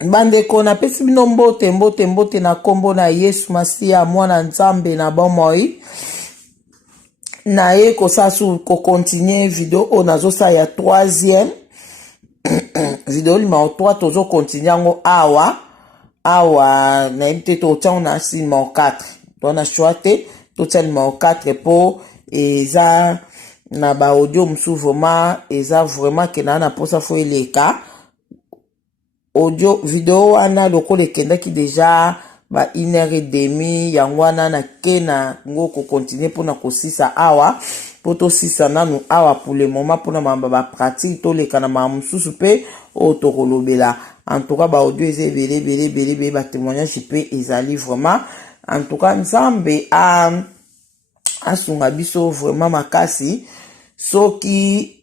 bandeko na pesi bino mbote na kombo na Yesu Masiya mwana Nzambe na bomoi na ye kosasu ko continuer video o nazosa ya 3e video numéro 3 tozo continuer ngo awa na imte to tchang na si numéro 4 to na choite to tchang numéro 4 po eza na ba audio msu vraiment eza vraiment ke na posa fo eleka audio video wana lokole kendaki déjà ba 1h30 yangwana na kena ngo ko continuer pour na kosisa awa poto sisa nanu awa pour le moment pour na mamba ba pratique to leka na mamsusu pe o to kolobela en tout cas ba audio eze belé ba témoignage pe ezali vraiment en tout cas Nzambe a sunga biso vraiment makasi soki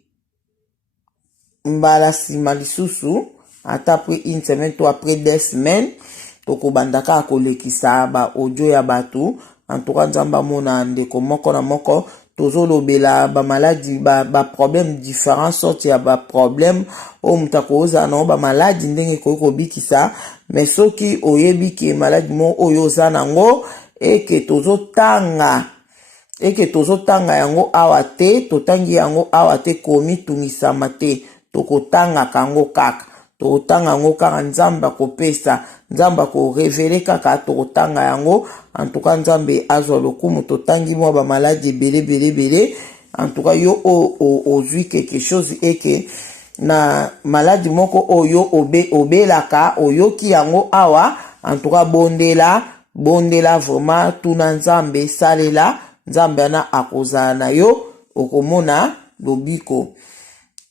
mbala sima lisusu ata après une semaine to après 2 semaines toko bandaka kolekisa ba audio ya batu en tout cas Nzamba mona ndeko moko na moko tozo lobela ba maladie ba problème différents sortes ya ba problème o mutakoza na ba maladie ndenge ko bikisa mais soki oyebi ki maladie mo oyo za nango eke tozo tanga yango awa te totangi yango awa te komi tungisama te tokotanga kango kaka tokotanga yango kaka Nzamba kopesa Nzamba ko révéler kaka tokotanga yango en tout cas Nzambe azwa lokumu totangi mwa ba maladie belé en tout cas yo ozwi quelque chose eke na maladie moko oyo obelaka oyoki yango awa en tout cas bondela vraiment tuna Nzambe salela Nzambe na akozala na yo okomona lobiko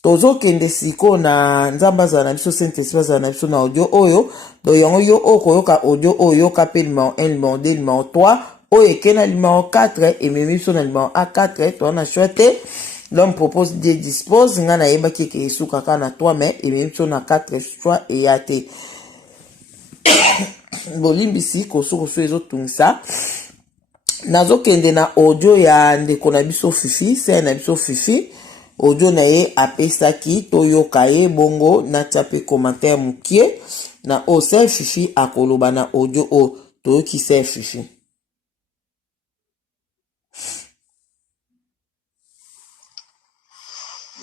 tozo kende siko na Nzamba azala na biso Saint-Esprit azala na biso na audio oyo do yango yo okoyoka audio oyo kape numéro 1 numéro 2 numéro 3 oyo ekena numéro 4 ememi biso na numéro A4 to na chouette l'homme propose Dieu dispose nga na yeba ki ke suka ka na 3 mais ememi biso na 4 choix et yate bolimbisi kosuko so ezotungisa nazo kende na audio ya ndeko na biso Fifi se na biso Fifi audio na ye apesaki toyoka ye bongo na tape commentaire mukie na o se Fifi akoloba na audio o toyoki se Fifi.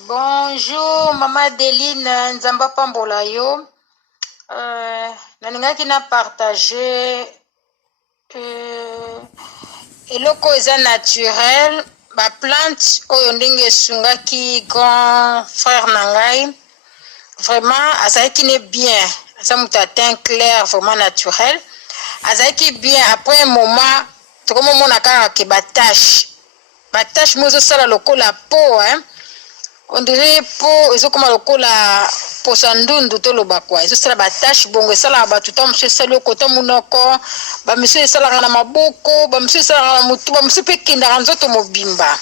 Bonjour Mama Deline Nzamba pambola yo naningaki na partager eloko eza naturel ba plante oyo ndenge sungaki grand frère nangai vraiment azaki ne bien asa muta teint clair vraiment naturel azaki bien après un moment tokomo mona kaka ke batache mozo sala lokola peau on dirait peau ezokoma lokola posa ndundu toloba kwa ezosala batache bongo esala batu ta monsieur salo kota munoko ba monsieur esala na maboko ba monsieur esala na mutu ba monsieur pe kinda nzoto mobimba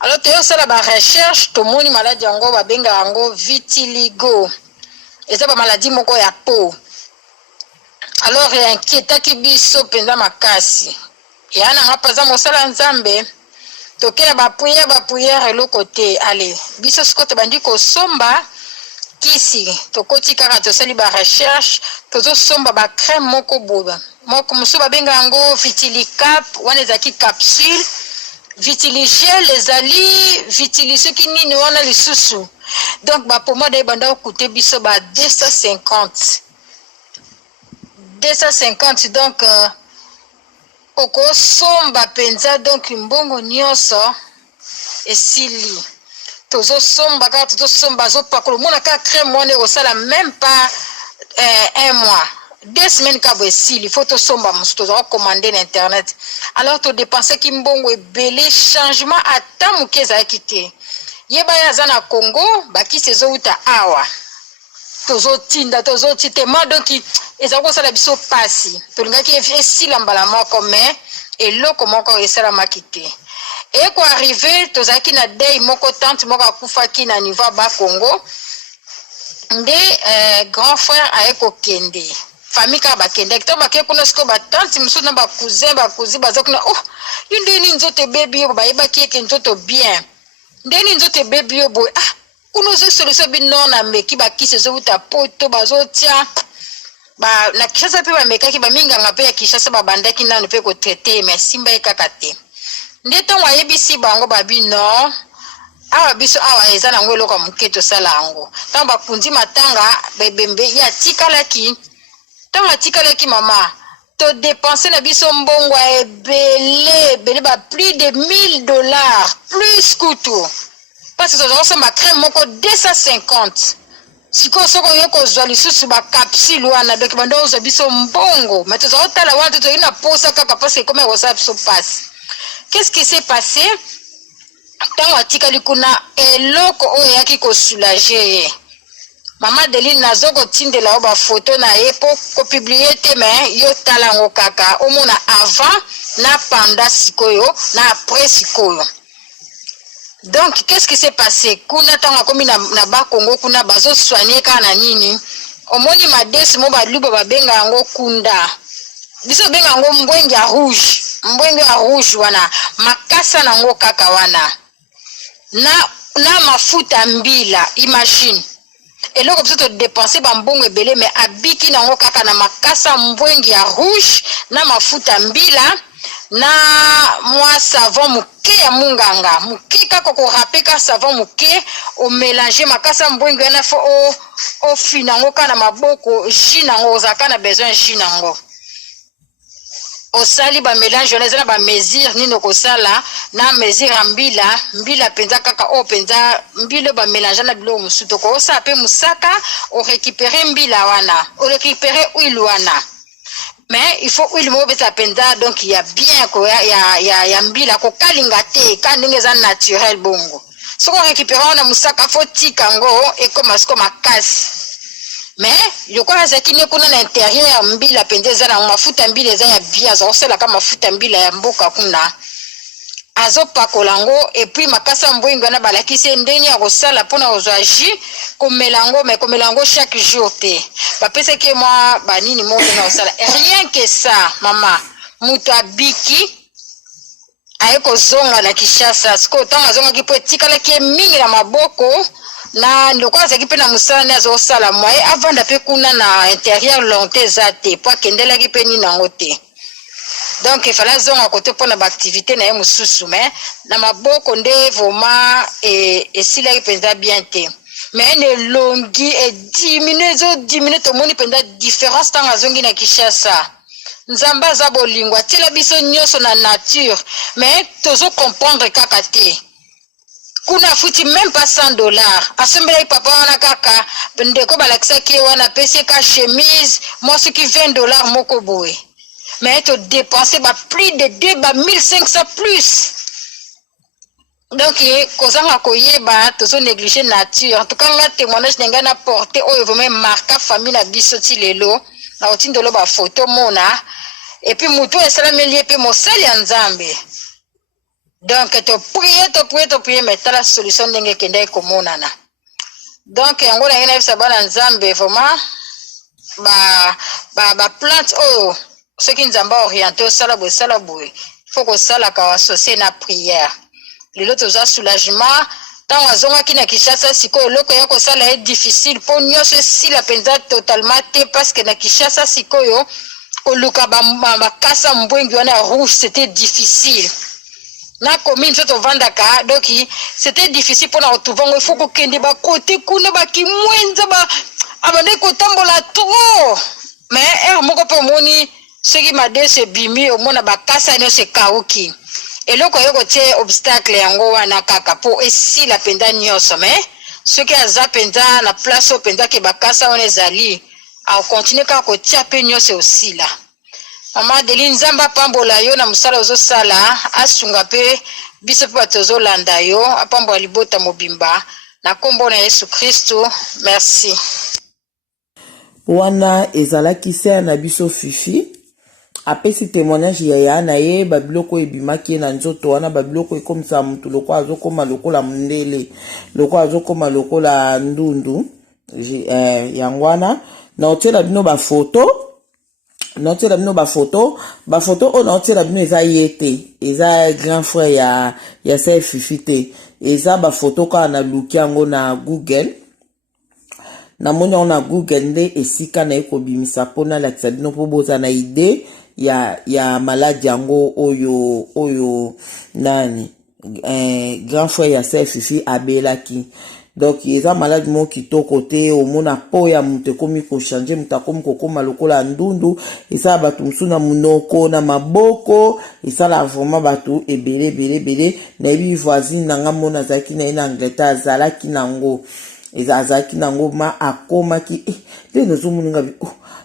alors to yosala ba recherche to moni maladie yango ba benga yango vitiligo eza ba maladie moko ya peau alors inquiétaki biso penza makasi yana ngapaza mosala Nzambe tokela ba prière eloko te allez biso sikoto bandi ko somba kisi tokoti kaka tosali ba recherche tozo somba ba crème moko boba moko muso babenga yango vitilicap wana ezaki capsule vitiligel ezali vitiliso kinini wana lisusu donc ba pomade banda okuté biso ba 250 donc oko somba penza donc mbongo nyonso esili tozo somba ka tozo somba zo pakolo mona ka crème wana osala même pas un mois 2 semaines ka esili faut to somba musu tozo commander na internet alors to dépenser ki mbongo ebele changement ata mukeza yakite yeba yaza na Congo bakisi ezouta awa tozo titema donc ezako sala biso pasi tolingaki esila mbala moko mais eloko moko esala makite et ko arriver tozaki na deuil moko tante moko akufaki na niveau ba Congo nde grand frère aeko kende famille ka bakende to bakye kuna siko ba tante musu na ba cousin bazokuna oh yindeni nzote baby yo ba yeba ki ke nzoto bien ndeni nzote baby yo boy ah kuno zo solution bi non na meki bakisi zo uta poto bazotia na Kishasa pe bamekaki baminganga pe ya Kishasa babandaki nanu pe ko traiter mais simba ekaka te nde ntongo ayebisi bango babi non awa biso awa eza nango eloko moke tosala yango ntango bapundi matanga bebembe ye atikalaki ntango atikalaki mama to dépenser na biso mbongo ebele ba plus de $1000 plus kutu parce que tozosomba crème moko 250 siko soko yoko zwa lisusu ba capsule wana donc bando ozwa biso mbongo mais tozotala wana tozoyi na posa kaka parce que comme ça biso passe. Qu'est-ce qui s'est passé? Tango atikali kuna eloko oyo yaki ko soulager Mama Deline nazo ko tindela o ba photo na yepo ko publier te mais yo tala ngo kaka omona avant na pendant sikoyo na après sikoyo. Donc qu'est-ce qui s'est passé? Kuna tango komi na ba Congo kuna bazo soigner kana nini omoni madesi mo ba luba ba benga ngo kunda biso benga ngo mbwenge ya rouge wana makasa na ngo kaka wana na mafuta mbila imagine eloko biso to dépenser ba mbongo ebele mais abiki na ngo kaka na makasa mbwenge ya rouge na mafuta mbila na moi savon muke ya munganga muke kako ko rapeka savon muke o mélanger makasa mbwenge na fo o finango kana maboko jinango zakana besoin jinango osali ba mélange na ba mesure nino ko sala na mesure mbila penza kaka o penza mbilo ba mélange na bilo musuto ko sa pe musaka o récupérer mbila wana o récupérer huile wana mais il faut huile mo beta penza donc il y a bien ko ya mbila ko kalinga te kandinga za naturel bongo soko récupérer wana musaka faut tikango et comme makasi. Mais je crois que c'est kuna na intérieur mbila pendeza na mafuta mbila za ya bia za osela kama mafuta mbila ya mboka kuna azo pakolango et puis makasa mbwingo na balakisi ndeni ya kosala pona ozaji komelango chaque jour te ba pesa ke moi banini mo na osala rien que ça mama mutu abiki ayeko zonga na Kishasa siko tanga zonga kipo tikala ke mingi na maboko na ndoko azaki pe na musala azo sala moye avant pe kuna na intérieur longte zate po kendela ki pe ni nango te donc il fallait zonga côté pour na activité na mususu mais na maboko nde vraiment et sila ki penza bien te mais ne longi et diminuer to moni penza différence tanga zongi na Kishasa nzamba za bolingwa tela biso nyoso na nature mais tozo comprendre kaka te kuna futi même pas $100 asembela papa wana kaka ndeko balakisa ki wana pese ka chemise moi ce qui $20 moko boy mais to dépenser ba plus de 1500 plus donc kozanga koyeba tozo négliger nature en tout cas nga témoignage nenga na porter oyo vraiment marquer famille na biso ti lelo na otindolo ba photo mona et puis muto esalameli pe mosali ya Nzambe. Donc to prier mais la solution ndenge kende komonana. Donc yango na ngena bisa bana Nzambe vraiment ba plante oh ce qui Nzamba orienté au sala boy faut que sala ka associer na prière. Lelo toza soulagement tant wazonga kina Kishasa siko loko yako sala est difficile pour nyose si la penza totalement te parce que na Kishasa siko yo oluka ba kasa mbwengi wana rouge c'était difficile. Na commune soto vandaka donc c'était difficile pour na retrouver il faut ko kende ba côté kuna ba kimwenza ba abande ko tambola trop mais moko pe moni ce qui m'a dit c'est bimi au mona ba kasa ne se kauki et loko yoko tie obstacle yango wana kaka po esi la penda nyoso mais ce qui a zapenda na place au penda ke ba kasa on ezali a continuer ka ko tia pe nyoso aussi là. Mama Deline Nzamba pambola yo na musala ozo sala asunga pe biso pe batozo landa yo apambola libota mobimba na kombo na Yesu Kristo merci. Wana ezalaki se na biso Fifi apesi témoignage ya na ye babiloko ebimaki na nzoto wana babiloko ekomisa mutu loko azokoma lokola mundele loko azokoma lokola ndundu yango wana na otela bino ba photo noté la bino ba photo o noté la bino eza yete eza grand frère ya sa Fifi te eza ba photo ka na luki yango na Google na moni on a Google nde esika na eko bimisa pona la kisadino po boza na idée ya maladi yango oyo nani grand frère ya Sœur Fifi abelaki. Donc eza maladi mo kitoko te omona po ya mutu ekomi ko changer mutu akomi kokoma lokola ndundu esala bato mosusu na munoko na maboko esala vraiment bato ebele na yebi voisine nanga mona azalaki na ye na Angleterre azalaki nango ma akomaki te nozomoninga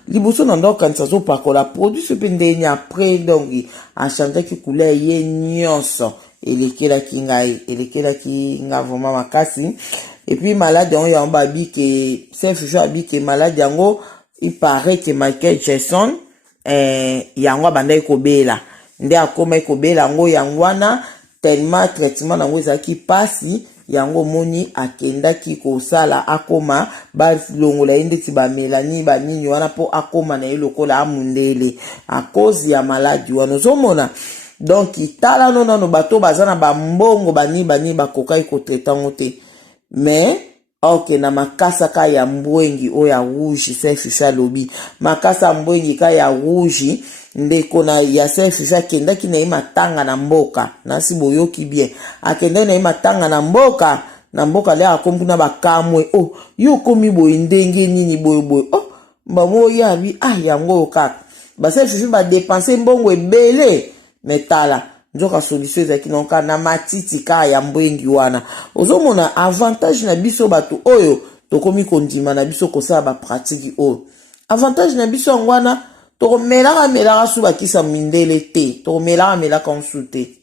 liboso na ndo kanisa azopakola produit so mpe ndeni après donc achangeaki couleur ye nyonso elekelaki nga vraiment makasi. Et puis malade on yamba abike Sœur Fifi abike malade yango il paraît que Michael Jackson yango banda ekobela nde akoma ekobela yango yangwana tellement traitement nango ezaki pasi yango moni akendaki kosala akoma balongola ye ndeti bamelani banini wana po akoma na ye lokola amundele a cause ya maladi wana ozomona. Donc itala nono bato bazana bambongo bani bakokai kotretango te. Mais ok na makasa ka ya mbwengi o ya rouge Sœur Fifi alobi makasa mbwengi ka ya rouge ndeko na ya Sœur Fifi akendaki na ye matanga na mboka nasi boyoki bien akendaki na ye matanga na mboka le akombi na bakamwe yo komi boye ndenge nini boye mbamo yabi yango kaka ba Sœur Fifi ba dépenser mbongo ebele metala nzoka solution ezaki nonka na matiti ka ya mbwengi wana ozomona avantage na biso bato oyo tokomi kondima na biso kosala ba pratique oyo avantage na biso ngwana tokomelaka su bakisa mindele te tokomelaka nsu te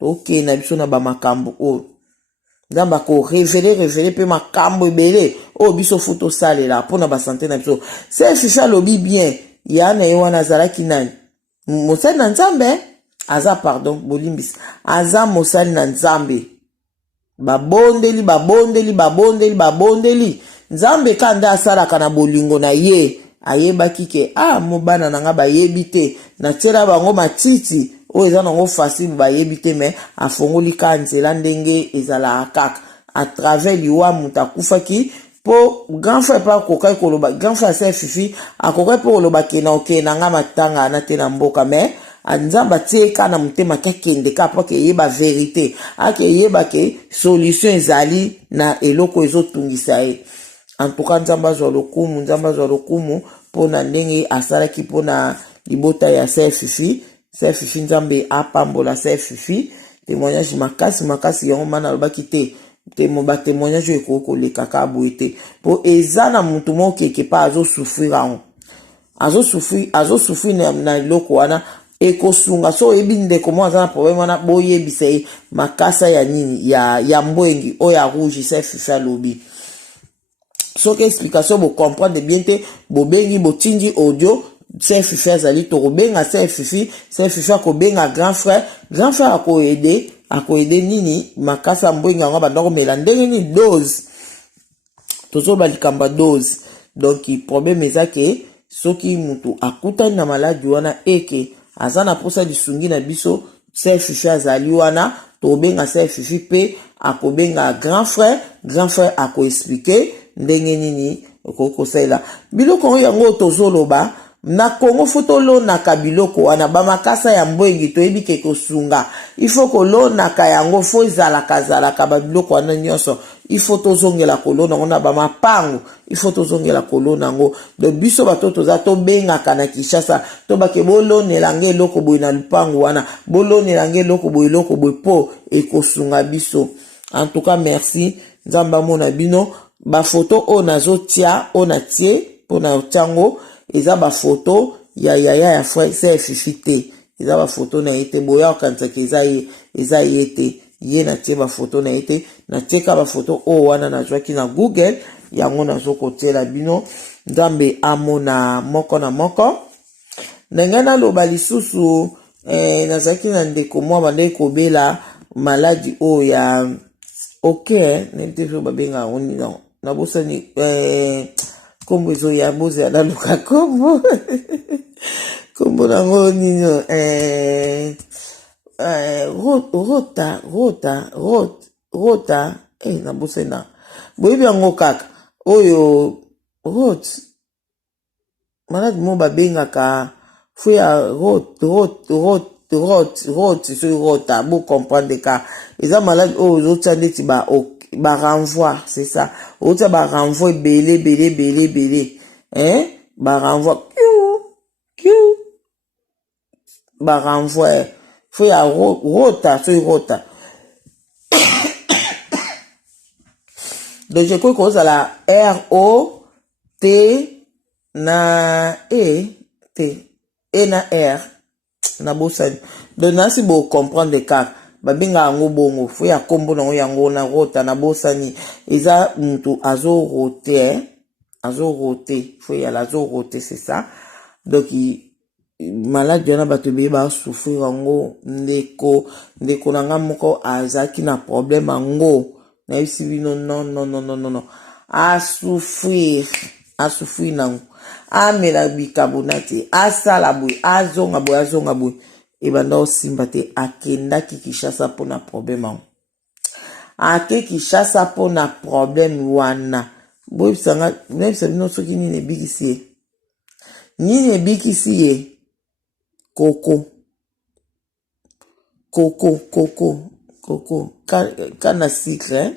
toke na biso na ba makambo oyo nzamba ko révéler pe makambo ebele oyo biso futo salela pona ba santé na biso. Sœur Fifi alobi bien yana ye wana azalaki nani mosali na nzambe aza bolimbisi aza mosali na nzambe babondeli nzambe kanda asalaka na bolingo na ye ayebaki ke mobana nanga bayebi te na tiela bango matiti oyo eza nango facile bayebi te me afongoli ka nzela ndenge ezalaka kaka à travers liwa mutu akufaki po grand frère pa kokai koloba grand frère Sœur Fifi akokai po koloba kena nga matanga na te na mboka me anzamba tieka na mutema kakende ka po ke yeba vérité ake yeba ke solution ezali na eloko ezotungisa ye. En tout cas nzamba zo lokumu pona ndenge asalaki pona libota ya Sœur Fifi nzambe apambola Sœur Fifi témoignage makasi yango mana lobaki te ba témoignage ekoko le kaka boite po ezana mutu mo keke pa azo souffrir na loko wana ekosunga so ebinde komo azana problème wana boyebisa makasa ya nini ya mbwengi o ya rouge Sœur Fifi alobi soki explication bo comprendre bien te bobengi botindi audio Sœur Fifi azali tokobenga Sœur Fifi akobenga grand frère akoede nini makasa mbwenga yango bandako mela ndenge ni dose tozoba likamba dose. Donc problème ezake soki mutu akutani na maladi wana eke azana posa lisungi na biso Sœur Fifi azali wana tobenga Sœur Fifi pe akobenga grand frère ako expliquer ndenge nini okokosela biloko yango tozoloba na Kongo foto lonaka biloko wana bamakasa ya mbwengi toyebi ke kosunga ifo kolonaka yango fo ezalaka babiloko wana nyonso ifo tozongela kolona ngona bamapango ifo tozongela kolona ngo de biso bato toza tobengaka na Kinshasa tobake bolonela nge eloko boye na lupango wana bolonela nge eloko boye po ekosunga biso. En tout cas merci nzamba mona bino ba photo o nazotia ona tie pona tiango eza ba photo ya frère Sœur Fifi te eza ba photo na yete boya okanisa ke eza yete ye na tie ba photo na yete na tieka ba photo o wana na jwaki na Google yango nazokotiela bino nzambe amona moko na moko ndenge naloba lisusu nazalaki na ndeko mwa bande kobela maladi o ya nete babenga oni non nabosani kombo ezo ya boze na luka kombo kombo nango nino rota nabosena boyebi yango kaka oyo rot maladi mo babengaka fo ya rot so rota bo comprendre ka eza maladi oyo ozotia ndeti renvoi, c'est ça ozotia renvoi ebele renvoi renvoi fo ya rota so rota. Donc je crois que la R-O-T na E na R na bosani. Donc nasi bo comprendre le cas. Babinga yango bongo fo ya kombo na yango na rota na bosani eza mutu azo roter fo ya la zo roter, c'est ça. Donc malade yana bato be ba souffrir yango ndeko nanga moko azaki na problème yango. Non. A souffrir nango. A mela bicarbonate. A salabouy. A zonga boy. Et banda osimba te akenda ki Kinshasa pona problème ango. Ake Kinshasa pona problème wana. Boy sanga, même ça bino soki nini ebikisi ye. Coco. Kana cycle, hein?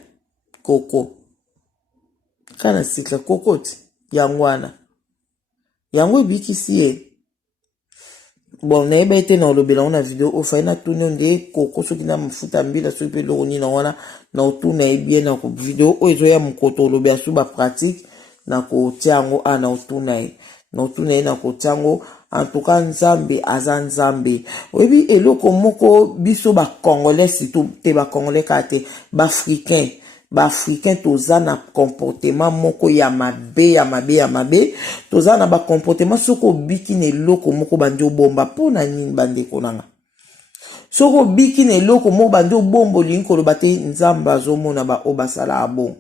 Coco. Kana cycle, coco ti. Yangwana. Yango ebikisi ye. Bon, na eba ete na olobela ona video ofa ina tune nde coco soki na mfuta mbila soki pe loroni na wana na otuna ebie na ko video o ezo ya mkoto olobea suba pratique na ko tiango ana otuna e. Na otuna e na ko tiango en tout cas nzambe aza nzambe. Oyebi eloko moko biso ba congolais surtout te ba congolais kate ba africain toza na comportement moko ya mabe toza na ba comportement soko biki na eloko moko bandi obomba pona nini bandeko nanga soko biki na eloko moko bandi obombo linko loba te nzambe azomona ba obasala abo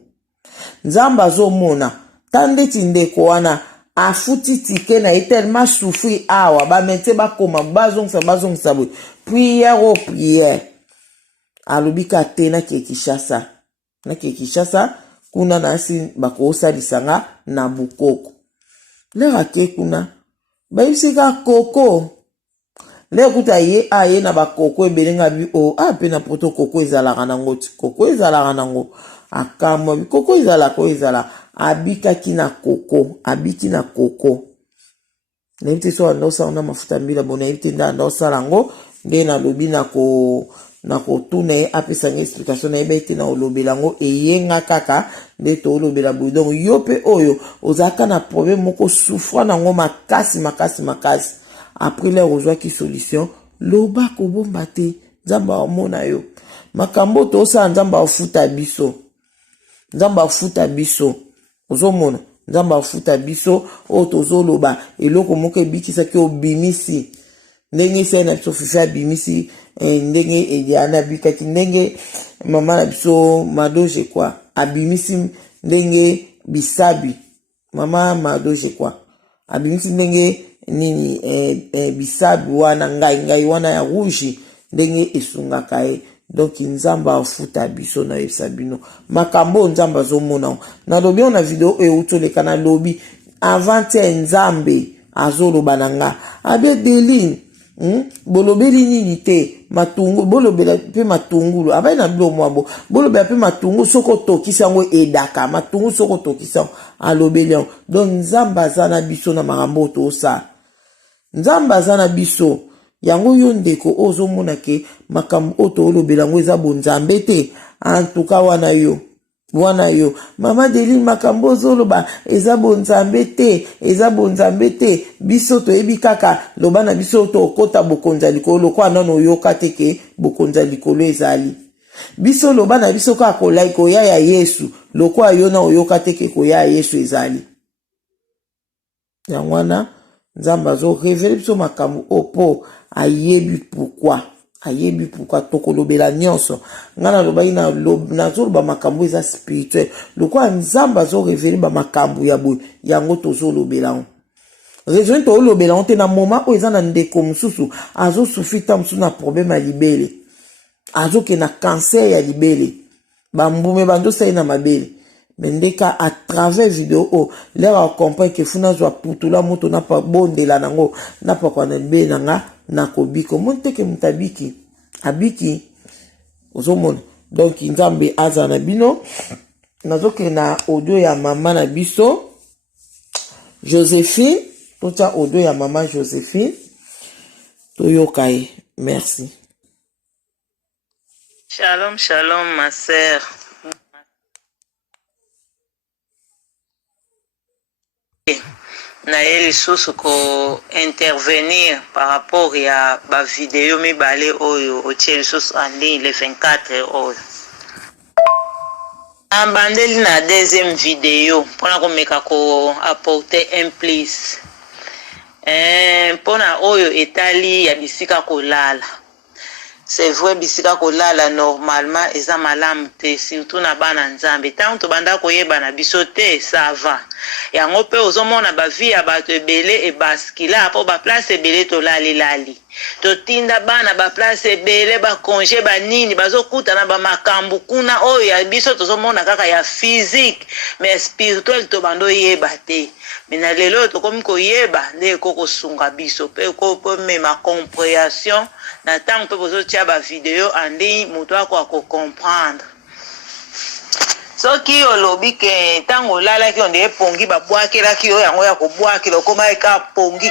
nzambe azomona tandeti ndeko wana afuti tike na tellement souffrir awa ba mete ba koma bazongsa boy prière alobika tena ke Kinshasa kuna nasi bakosa lisanga na bukoko lera ke kuna baisika koko le kuta ye aye na bakoko ebelenga bi o pe na poto koko ezalaka nango akamwa koko ezala abiki na koko nebite so andosa na mafuta mbila bona ebite nda andosa lango nde na lobi na ko tune apesa nge explication na ebite na olobela ngo eyenga kaka nde to olobela budon yope oyo ozaka na problème moko souffra nango makasi après les ozwa ki solution loba ko bomba te nzamba omona yo makambo to sa nzamba ofuta biso ozomona nzamba ofuta biso o tozoloba eloko moko ebikisa ki obimisi ndenge se na biso fifa abimisi ndenge eliana bikaki ndenge mama na biso madoje kwa abimisi ndenge bisabi mama madoje kwa abimisi ndenge nini bisabi wana ngai wana ya rouge ndenge esungaka ye. Donc nzamba afuta biso na yesabino makambo nzamba zomona na lobi on a video e utoleka na lobi avant nzambe azoloba nanga abe delin bolobeli nini te matungu bolobela pe matungulu abai na bilo mwabo bolobela pe matungu soko tokisa ngo edaka matungu soko tokisa alobeli. Donc nzamba zana biso na makambo to sa nzamba zana biso yango yo ndeko ozomona ke makambo oto olobela ngo eza bonzambe te en tout cas wana yo mama Deline makambo ozoloba eza bonzambe te biso to ebi kaka loba na biso to kota bokonza likolo kwa nano yoka teke bokonza likolo ezali biso loba na biso ka kolai ko ya Yesu lokwa yo na oyoka teke ko ya Yesu ezali yangwana nzamba zo révéler biso makambo opo ayebi pourquoi tokolobela nyonso ngana lobai na zoloba makambo eza spirituel lokwa nzamba zo révéler ba makambo ya boy yango tozolobela raison to olobela te na moment o eza na ndeko mususu azo sufita mususu na problème ya libele azo ke na cancer ya libele bambume bando sai na mabele Mendeka à travers vidéo o leur comprendre que funa zwa putula moto na pa bondela nango na pa kwa be nanga na kobiko monte ke mutabiki abiki ozomona donc nzambe aza na bino nazoke na audio ya mama na biso Joséphine tota audio ya mama Joséphine toyokai merci. Shalom, shalom, ma sœur. Naye lisusu ko intervenir par rapport à ba vidéo mi balé oyo otie lisusu en ligne le 24 oyo. Ambandeli na deuxième vidéo pona ko meka ko apporter un plus. Pona oyo etali ya bisika kolala. C'est vrai bisika kolala normalement eza malamu te surtout na bana nzambe tant to banda koyeba na biso te ça va yango pe ozomona ba vie ya bato ebele e baskila po ba place ebele to lali to tinda bana ba place ebele ba congé ba nini bazokuta na ba makambu kuna oyo ya biso tozomona kaka ya physique mais spirituel to bando yeba te mina lelo to komi koyeba nde koko sunga biso pe ko mema compréhension na tango pe bozo tia ba vidéo en ligne moto ako comprendre soki olobi ke tango lala ki onde pongi ba bwakela ki yo yango ya ko bwakela koma ka pongi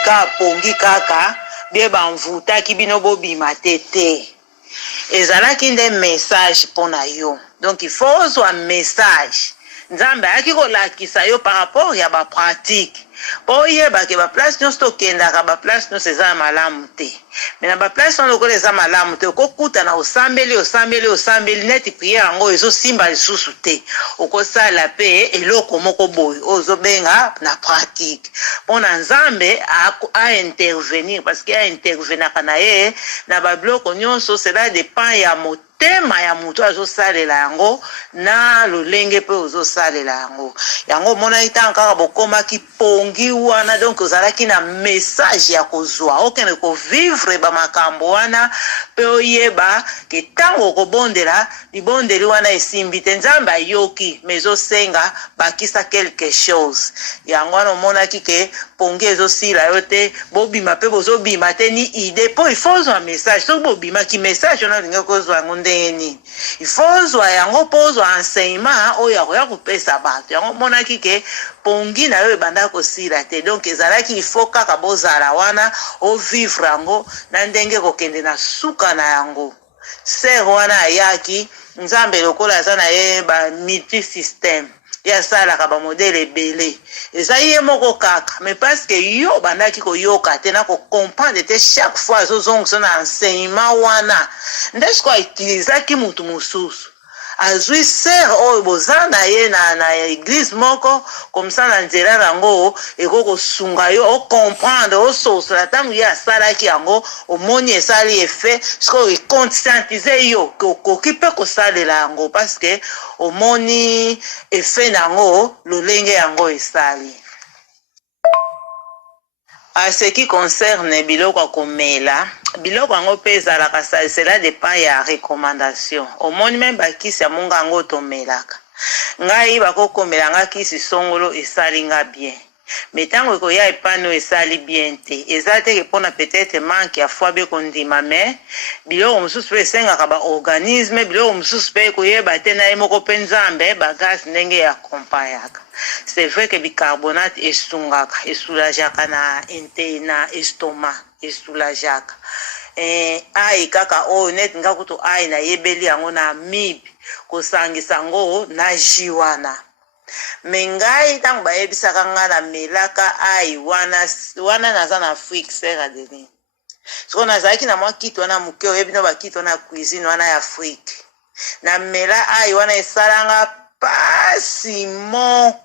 kaka bie ba mvuta ki bino bobima tete ezalaki nde message pona yo donc il faut soit message nzambe aki ko lakisa yo par rapport ya ba pratique po yeba ke ba place nyonso tokendaka ba place nyonso eza malamu te mais na ba place on lokola eza malamu te okokuta na osambeli neti prière yango ezosimba lisusu te okosala pe eloko moko boye ozobenga na pratique mpona nzambe a intervenir parce que a intervenaka na ye na babiloko nyonso cela dépend ya tema ya mutu azosalela yango na lolenge pe ozosalela yango mona itanga kaka bokomaki pongi wana donc ozalaki na message ya kozwa okende ko vivre ba makambo wana pe oyeba ke tango kobondela libondeli wana esimbi te nzambe ayoki mais osenga bakisa quelque chose yango wana omonaki ke pongi ezosila yo te bobima pe bozobima te ni idée po il faut un message soki bobima ki message ona linga kozwa yango ndenge nini il faut zwa yango po ozwa enseignement oyo akoya kopesa bato yango monaki ke pongi na yo ebanda kosila te donc ezalaki il faut kaka bozala wana ovivre yango na ndenge kokende na suka na yango ser wana ayaki nzambe lokola aza na ye ba multi système ya salaka ba modèle ebele eza ye moko kaka mais parce que yo bandaki koyoka te na ko comprendre te chaque fois azozongisa na enseignement wana nde siko autilisaki mutu mosusu azwi ser oyo boza na ye na église moko comme ça na nzela yango ekokosunga yo ocomprendre ososola ntango ye asalaki yango omoni esali effet sikoyo econscientize yo okoki mpe kosalela yango parce que omoni effet nango lolenge yango esali. À ce qui concerne biloko ya komela biloko yango mpe ezalaka cela dépend ya recommandation omoni meme bakisi ya monga yango tomelaka ngai bakokomela nga kisi songolo esali nga bien mais ntango ekoya epano esali bien te eza teke mpona peut-être manque ya foi be kondima mais biloko mosusu mpe esengaka baorganisme biloko mosusu mpe koyeba te na ye moko mpe nzambe bagasi ndenge ya kompayaka. C'est vrai que bicarbonate esungaka esulajaka na estomac esulajaka ai kaka oyo neti nga kutu ai na yebeli yango na mibi kosangisa ngo na jiwana me ngai ntango bayebisaka nga na melaka ai wana naza na Afrique sera deni siko nazalaki na mwa kiti wana moke oyebi no bakiti wana ya cuisine wana ya Afrique na mela ai wana esalanga pasi moko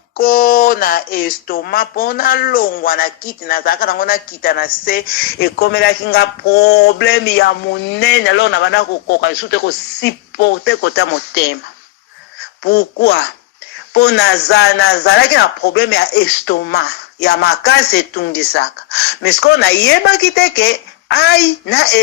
na estomac pona longwa na kiti nazalaka nango na kita na se ekomelaki nga problème ya monene alors na banda kokoka lisusu te kosupporte kota motema. Pourquoi? Po nazalaki na problème ya estomac ya makasi etungisaka mais siko nayebaki te ke ai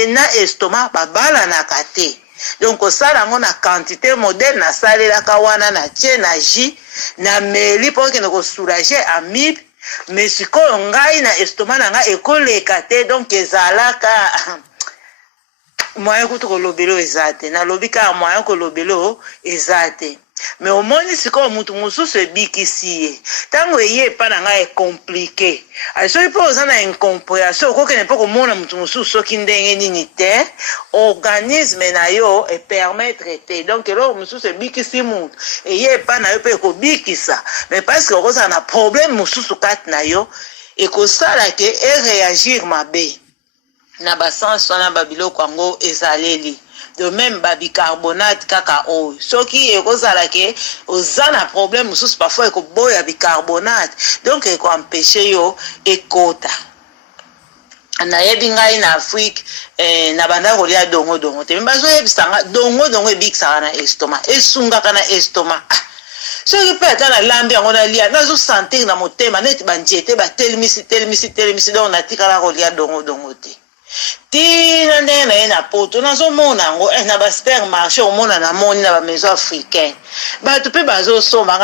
na estomac babalanaka te donc osala yango na quantité modèle na salelaka wana na tie na jus na meli mpo okende kosoulage amibe mais sikoyo ngai na estomac na ngai ekoleka te donc ezalaka moyen kutu kolobelo eza te nalobi kaka moyen kolobelo eza te mais omoni sikoyo mutu mosusu ebikisi ye ntango eye epa na ngai ekomplike soki mpo oza na incompréhension okokende mpo komona mutu mosusu soki ndenge nini te organisme na yo epermettre te donc eloko mosusu ebikisi mutu eye epa na yo mpe ekobikisa mais parce que okozala na problème mosusu kati na yo ekosala ke eréagir mabe na basansi wana babiloko yango ezaleli de même bicarbonate kaka oyo soki ekozala ke oza na problème mosusu parfois ekoboya bicarbonate donc ekoempêche yo ekota nayebi ngai na Afrique na banda kolia dongo te bazoyebisanga dongo ebikisaka na estomac esungaka na estomac soki mpe ata nalambi yango nalia nazosentir na motema neti bandiete batelemisi donc natikala kolia dongo te tina ndenge na ye na poto nazomona yango na basupermarché omona namoni na bamaison africaine bato mpe bazosomba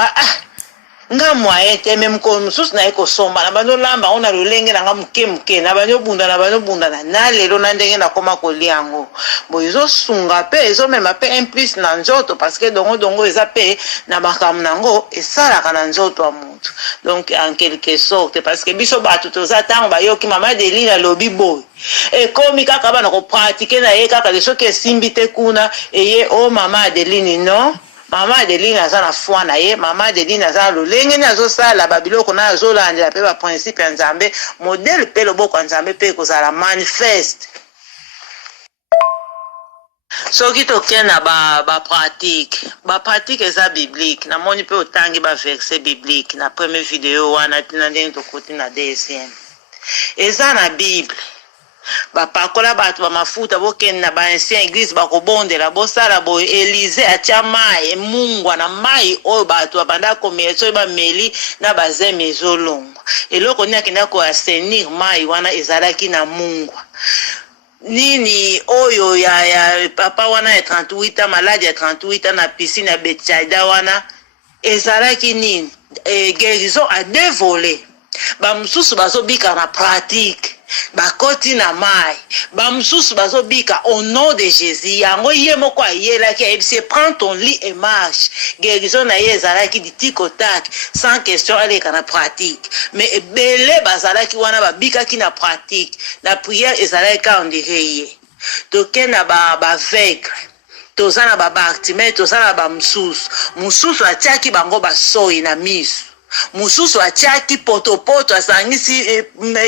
nga moyen te me mokolo mosusu naye kosomba na bazolamba yango na lolenge na nga moke na bazobundana na lelo na ndenge nakoma kolia yango boye ezosunga mpe ezomema mpe implice na nzoto parce que dongo eza mpe na makambo nango esalaka na nzoto ya motu donc en quelque sorte parce que biso bato toza ntango bayoki mama Adeline alobi boye ekomi kaka bana kopratike na ye kaka soki esimbi te kuna eye o mama Adeline non mama Adeline aza na foi na ye mama Adeline aza na lolenge ni azosala babiloko na azolandela mpe baprincipe ya nzambe modele mpe loboko ya nzambe mpe ekozala manifeste soki tokende na bapratique eza biblique namoni mpe otangi baverset biblique na première video wana tina ndenge tokoti na deuxième eza na bible bapakola bato bamafuta bokende na baancien église bakobondela bosala boye Élise atia mai mungwa na mai oyo bato babanda komela soki bameli na bazeme ezolongwa eloko nini akenda koasenir mai wana ezalaki na mungwa nini oyo ya papa wana ya 38 maladi ya 38 na piscine ya Betsaida wana ezalaki nini guérison a deux volets bamususu bazobika na pratique bakoti na mai bamususu bazobika au nom de Jésus yango ye moko ayelaki ayebisi prends ton lit et marche guérison na ye ezalaki ditikotak sans question aleka na pratique mais ebele bazalaki wana babikaki na pratique na prière ezalaki ondire ye toke na bavaincre toza na babartime toza na bamususu atiaki bango basoi na miso mususu atiaki potopoto asangisi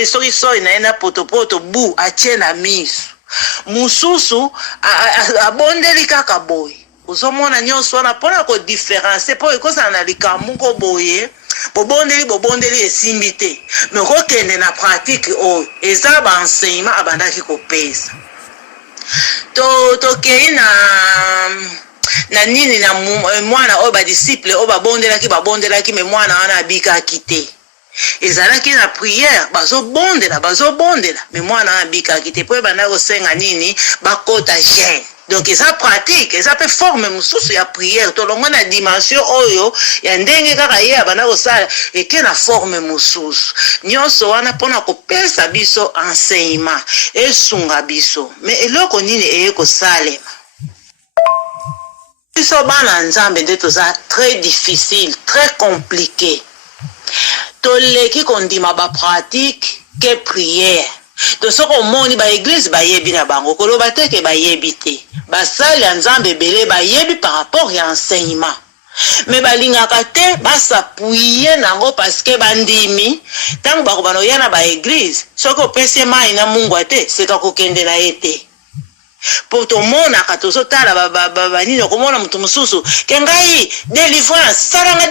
soki soi na ye na potopoto bu atie na miso mususu abondeli kaka boye ozomona nyonso wana mpona kodifferencie mpo ekozala na likambo moko boye bobondeli esimbi te me okokende na pratique oyo eza baenseignement abandaki kopesa tokei na nini na mwana oyo badisciple oyo babondelaki me mwana wana abikaki te ezalaki na prière bazobondela me mwana wana abikaki te mpo ebanda kosenga nini bakota jeune donc eza pratique eza mpe forme mosusu ya prière tolongo na dimension oyo ya ndenge kaka ye abanda kosala eke na forme mosusu nyonso wana mpona kopesa biso enseignement esunga biso me eloko nini eye kosalema biso bana nzambe nde toza très difficile très compliqué toleki kondima bapratique ke prière to soko omoni baeglise bayebi na bango koloba teke bayebi te basali ya nzambe ebele bayebi par rapport ya enseignement me balingaka te basapuye nango parceke bandimi ntango bakobana oya na baeglise soki opesi mai na mungwa te seka kokende na ye te po tomonaka tozotala banini okomona moto mosusu ke ngai salanga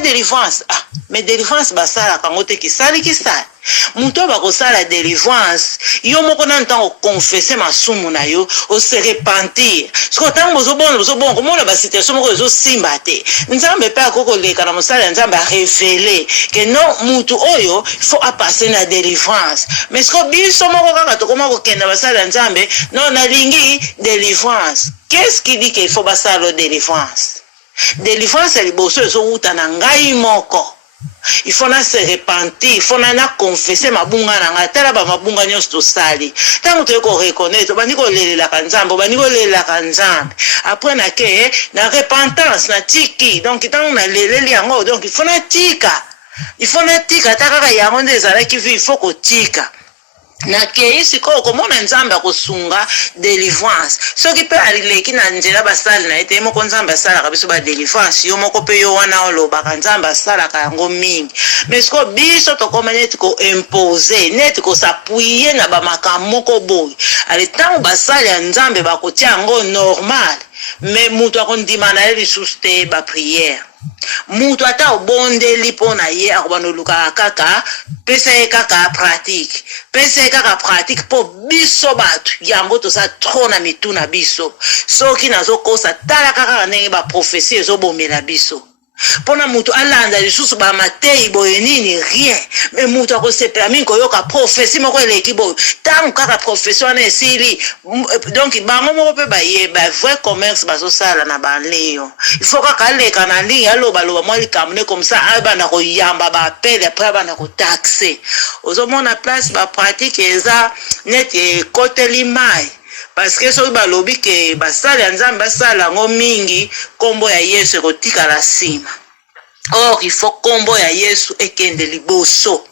délivrance mais délivrance basalaka yango te kisali Muto bakosala délivrance yo moko na ntango confesser masumu na yo o se repentir siko tango bozobona komona ba situation moko ezosimba te nzambe pe akoko leka na mosala ya nzambe a révéler que non mutu oyo faut a passer na délivrance mais siko biso moko kaka tokoma kokenda basala ya nzambe non nalingi délivrance. Qu'est-ce qui dit qu'il faut basala délivrance? Délivrance ya liboso ezowuta na ngai moko. Il faut na se repentir, il faut na confesser mabunga na nga tala ba mabunga nyonso tosali. Tango to reconnaître bani ko lelela kanzambo, bani ko lelela kanzambe. Après na ke na repentance na tiki. Donc tango na leleli yango donc il faut na tika. Il faut na tika taka yango ndezala kivi il faut ko tika. Na kei siko komona nzambe akosunga délivrance soki pe alileki na nzela basali na ete moko nzambe asala kabiso ba délivrance yo moko pe yo wana olobaka nzambe asala ka yango mingi mais siko biso tokoma neti ko imposer neti ko s'appuyer na ba makambo moko boy ale tango basali ya nzambe bakotia yango normal mais mutu akondima na ye lisusu te ba prière mutu ata obondeli mpona ye akobanoluka kaka pesa ye kaka pratique pesa ye kaka pratique mpo biso bato yango toza tro na mitu na biso soki nazokosa tala kaka ndenge baprofesi ezobomela biso mpona mutu alanda lisusu bamatei boye nini rien me mutu akosepela mingi koyoka profesi moko eleki boye ntango kaka profesi wana esili donc bango moko mpe bayeba vrai commerce bazosala na banliyo ifo kaka aleka na ligne alobaloba mwa likambo ne comme ça abanda koyamba baapele apres abanda kotaxe ozomona place bapratique eza neti ekoteli mai parce que soki balobi ke basala ya nzambe basala yango mingi kombo ya yesu ekotikala nsima or il faut kombo ya yesu ekende liboso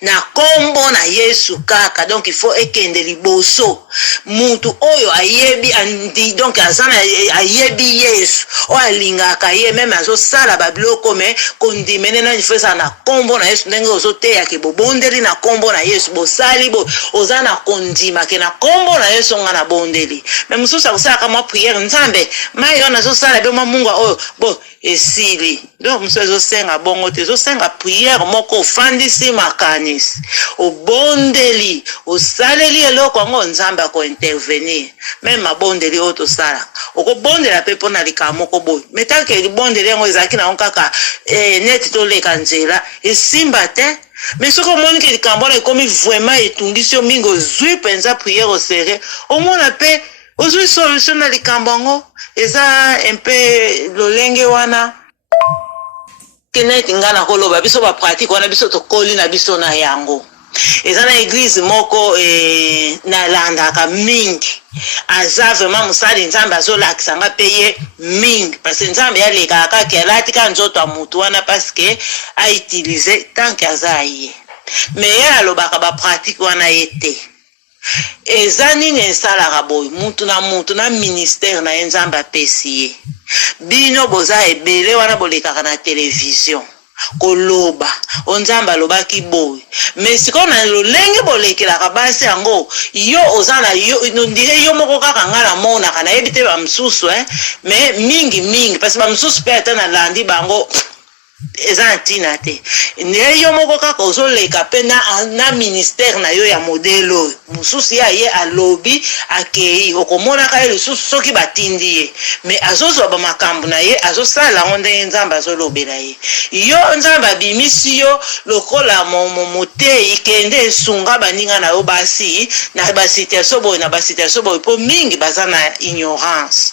na kombo na yesu kaka donc il faut ekende liboso mutu oyo ayebi andi donc azana ayebi yesu o alingaka ye même azosala babiloko me kondimene na nifesa na kombo na yesu ndenge ozoteya ke bobondeli na kombo na yesu bosali bo ozana kondima ke na kombo na yesu nga na bondeli mais mususu akosalaka mwa prière nzambe mai yo nazosala be mwa mungu oyo bo esili donc mususu ezosenga bongo te ezosenga prière moko ofandisi makanisi obondeli osaleli eloko yango nzambe akointervenir même mabondeli oyo tosalaka okobondela mpe mpona likambo moko boye metake libondeli yango ezalaki nango kaka neti toleka nzela esimba te mais soki omoni ke likambo wana ekomi vraiment etungisi yo mingi ozwi mpenza prière osere omona mpe ozwi solution na likambo yango eza mpe lolenge wana keneti nga na koloba biso bapratique wana biso tokoli na biso na yango eza na église moko nalandaka mingi aza vraiment mosali nzambe azolakisa nga mpe ye mingi parce que nzambe yalekaka kaka alati ka nzoto ya mutu wana parce que autilize tanke aza ye mais ye alobaka bapratique wana ye te eza nini esalaka boye mutu na ministère na ye nzambe apesi ye bino boza ebele wana bolekaka na télévision koloba onzamba alobaki boye mais sikoyo na lolenge bolekelaka basi yango yo oza na yo ndire yo moko kaka nga namonaka nayebi te bamosusu mais mingi parce que bamosusu mpe ata nalandi bango eza ntina te ndire yo moko kaka ozoleka mpe na ministère na yo ya modele oyo mosusu ye alobi akei okomonaka ye lisusu soki batindi ye mais azozwa bamakambo na ye azosala yango ndenge nzambe azolobela ye yo nzambe abimisi yo lokola motei kende esunga baninga na yo basi na basituation boye na basituation boye mpo mingi baza na ignorance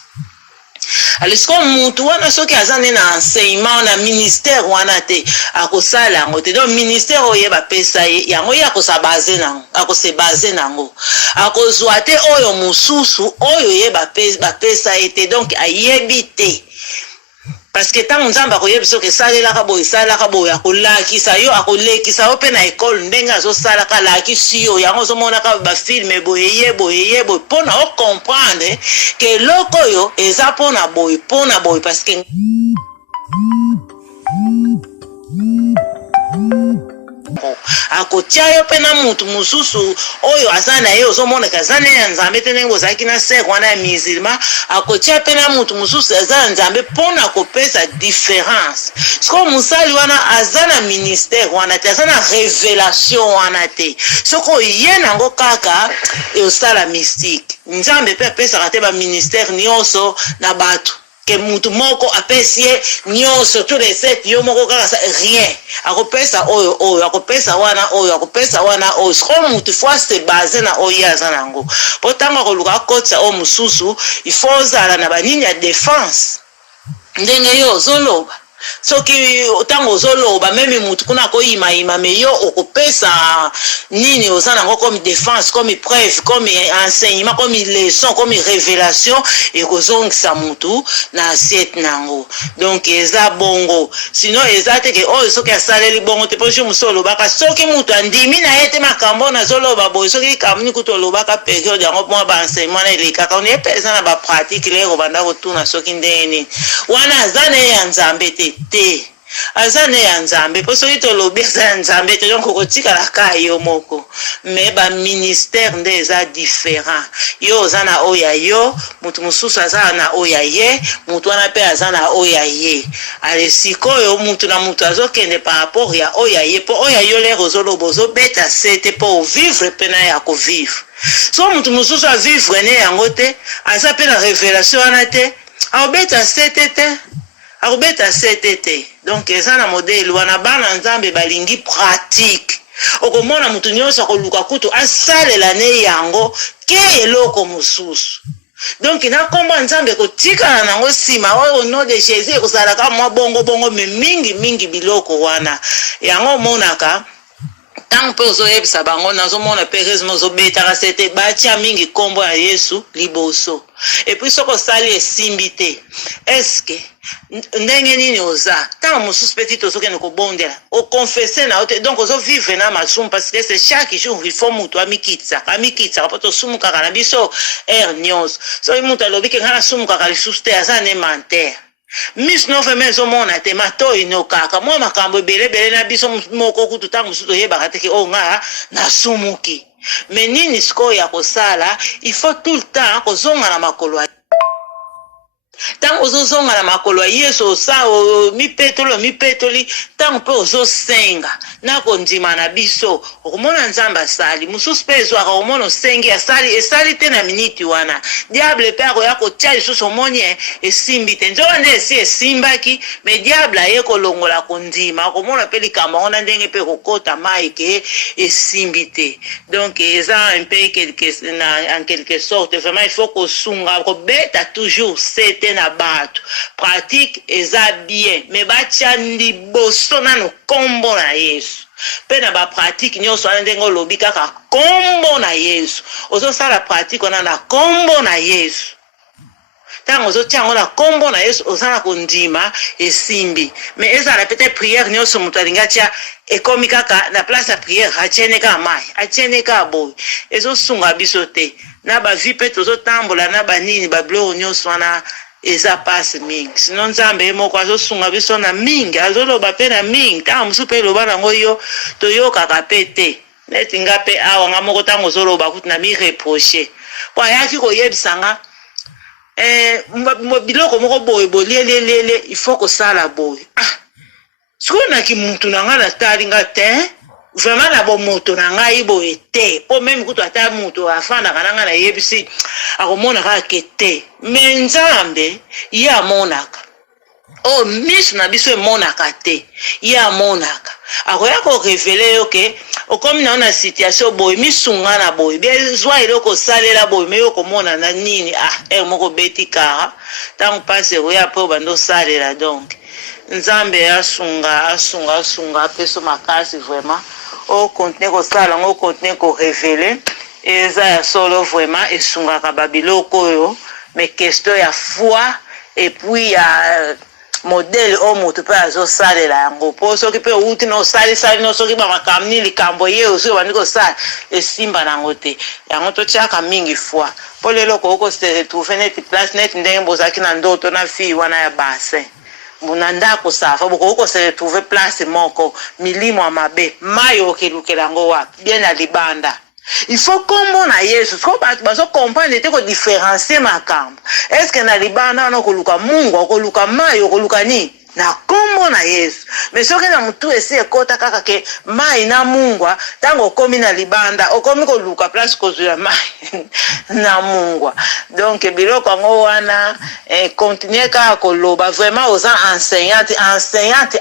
alisiko mutu wana soki aza ne na enseignement na ministère wana te akosala yango te donc ministère oyo bapesa ye yango ye akose base nango akozwa te oyo mosusu oyo ye bapesa ye te donc ayebi te parce que tant nzamba koyebi soki esalelaka boye akolakisa yo akolekisa yo mpe na ekole ndenge azosalaka lakisi yo yango ozomonaka bafilme boye mpona ocomprendre ke eloko oyo eza mpona boye parce que akotia yo pe na mutu mususu oyo aza na ye ozomonaka aza ne ya nzambe te ndenge ozalaki na sere wana ya musulman akotia pe na mutu mususu aza na nzambe mpona kopesa différence siko mosali wana aza na ministère wana te aza na révélation wana te soko oye nango kaka eosala mystique nzambe mpe apesaka te baministère nyonso na bato ke mutu moko apesi ye nyonso tous les 7 yo moko kaka rien akopesa oyo akopesa wana oyo akopesa wana oyo siko mutu fo se base na oyo aza nango po ntango akoluka akotisa oyo mosusu ifo ozala na banini ya défense ndenge yo ozoloba soki ntango ozoloba meme mutu kuna akoyimayima me yo okopesa nini oza nango comme défense comme preuve comme enseignement comme leçon comme révélation ekozongisa mutu na assiette nango donc eza bongo sinon eza te ke oyo soki asaleli bongo te po jo mosu olobaka soki mutu andimi na ye te makambo nazoloba boye soki likambo kutu olobaka période yango mpo baenseignement na elekaka one epe eza na bapratique lero banda kotuna soki ndenge nini wana aza na ye ya nzambe te aza ne ya nzambe po soki tolobi aza ya nzambe te donc okotikalaka yo moko me baministère nde eza différent yo oza na oyo ya yo mutu mosusu aza na oyo ya ye mutu wana mpe aza na oyo ya ye ale sikoyo mutu na mutu azokende par rapport ya oyo ya ye mpo oyo ya yo lero ozoloba ozobeta se te mpo ovivre mpe na ya kovivre so mutu mosusu avivre ne yango te aza mpe na révélation wana te aobeta se te akobeta CTT donc eza na modèle wana bana nzambe balingi pratique okomona mutu nyonso akoluka kutu asalela ne yango ke eloko mosusu donc nakomba nzambe kotikala nango nsima oyo au nom de Jésus ekozalaka mwa bongo me mingi biloko wana yango omonaka tant mpe ozoyebisa bango nazomona mpe heureusement ozobetaka sete batia mingi nkombo ya Yesu liboso epuis soki osali esimbi te eske ndenge nini oza ntango mosusu mpe ti tozokende kobondela okonfese na yo te donc ozovivre na masumu parce que c'est chaque jour il faut mutu amikitsaka mpo tosumukaka na biso aire nyonso soki mutu alobi ke nga nasumukaka lisusu te aza ne mentere Miss November ezomona te mato inokaka mwa makambo ebele na biso moko kutu ntango mosusu toyebaka te ke o nga nasumuki me nini sikoyo ya kosala il faut tout le temps kozonga na makolo tango ozozonga na makolo ya Yesu osa mipetoli tango mpe ozosenga na kondima na biso okomona nzambe asali mosusu mpe ezwaka okomona osengi esali te na miniti wana diable mpe akoya kotia lisusu omoni esimbi te nzoka nde esi esimbaki me diable aye kolongola kondima okomona mpe likambo yango na ndenge mpe kokota mai ke esimbi te donc eza mpe en quelque sorte vraiment il faut kosunga kobeta toujours sete na bato pratique eza bien me batia liboso nano kombo na Yesu pe na ba pratique nyonso wana ndenge olobi kaka kombo na Yesu ozosala pratique wana na kombo na Yesu tango ozotia yango na kombo na Yesu ozala kondima esimbi me ezala pete prière nyonso moto alingi atia ekomi kaka na place ya prière atiene kaka mai atiene kaka boye ezosunga biso te na bavi mpe tozotambola na banini babiloko nyonso wana eza pasi mingi sino nzambe moko azosunga biso na mingi azoloba mpe na mingi ntango mosusu mpe eloba nango yo toyokaka mpe te neti nga mpe awa nga moko ntango ozoloba kutu na mireproche po ayaki koyebisa nga biloko moko boye bolelelele il faut kosala boye sikoyo naki mutu na nga natali nga te vraiment na bomoto na ngai boye te po meme kutu ata mutu afandaka na nga nayebisi akomonaka ke te me nzambe ye amonaka o miso na biso emonaka te ye amonaka akoya korevele yo ke okomi na yo na situation boye misunga na boye bezwa eloko osalela boye me yo komona na nini moko beti kara ntango mpasi ekoya mpe obanda osalela donc nzambe asunga apeso makasi vraiment o continue kosala ngo continue korevele eza ya solo vraiment esungaka babiloko oyo mais question ya foi et puis ya modèle o moto mpe azosalela yango mpo soki mpe outi na osalisali no soki bamakambo nini likambo ye osoki obandi kosala esimba nango te yango totiaka mingi foi mpo lelo kooko se retrouve neti place neti ndenge bozalaki na ndoto na fille wana ya bassin bunanda ko safa boko ko se trouver place moko milimo amabe mayo kelukela ngo wapi bien na libanda. Il faut kombo na Yesu ko bazo comprendre te ko différencier makambo. Est-ce que na libanda na ko luka Mungu ko luka mayo ko luka ni na kombo na Yesu. Mais soki na mutu esi ekota kaka ke mai na Mungwa tango komi na libanda okomi ko luka place ko zula mai na Mungwa. Donc biloko ngo wana continuer ka ko loba vraiment aux enseignantes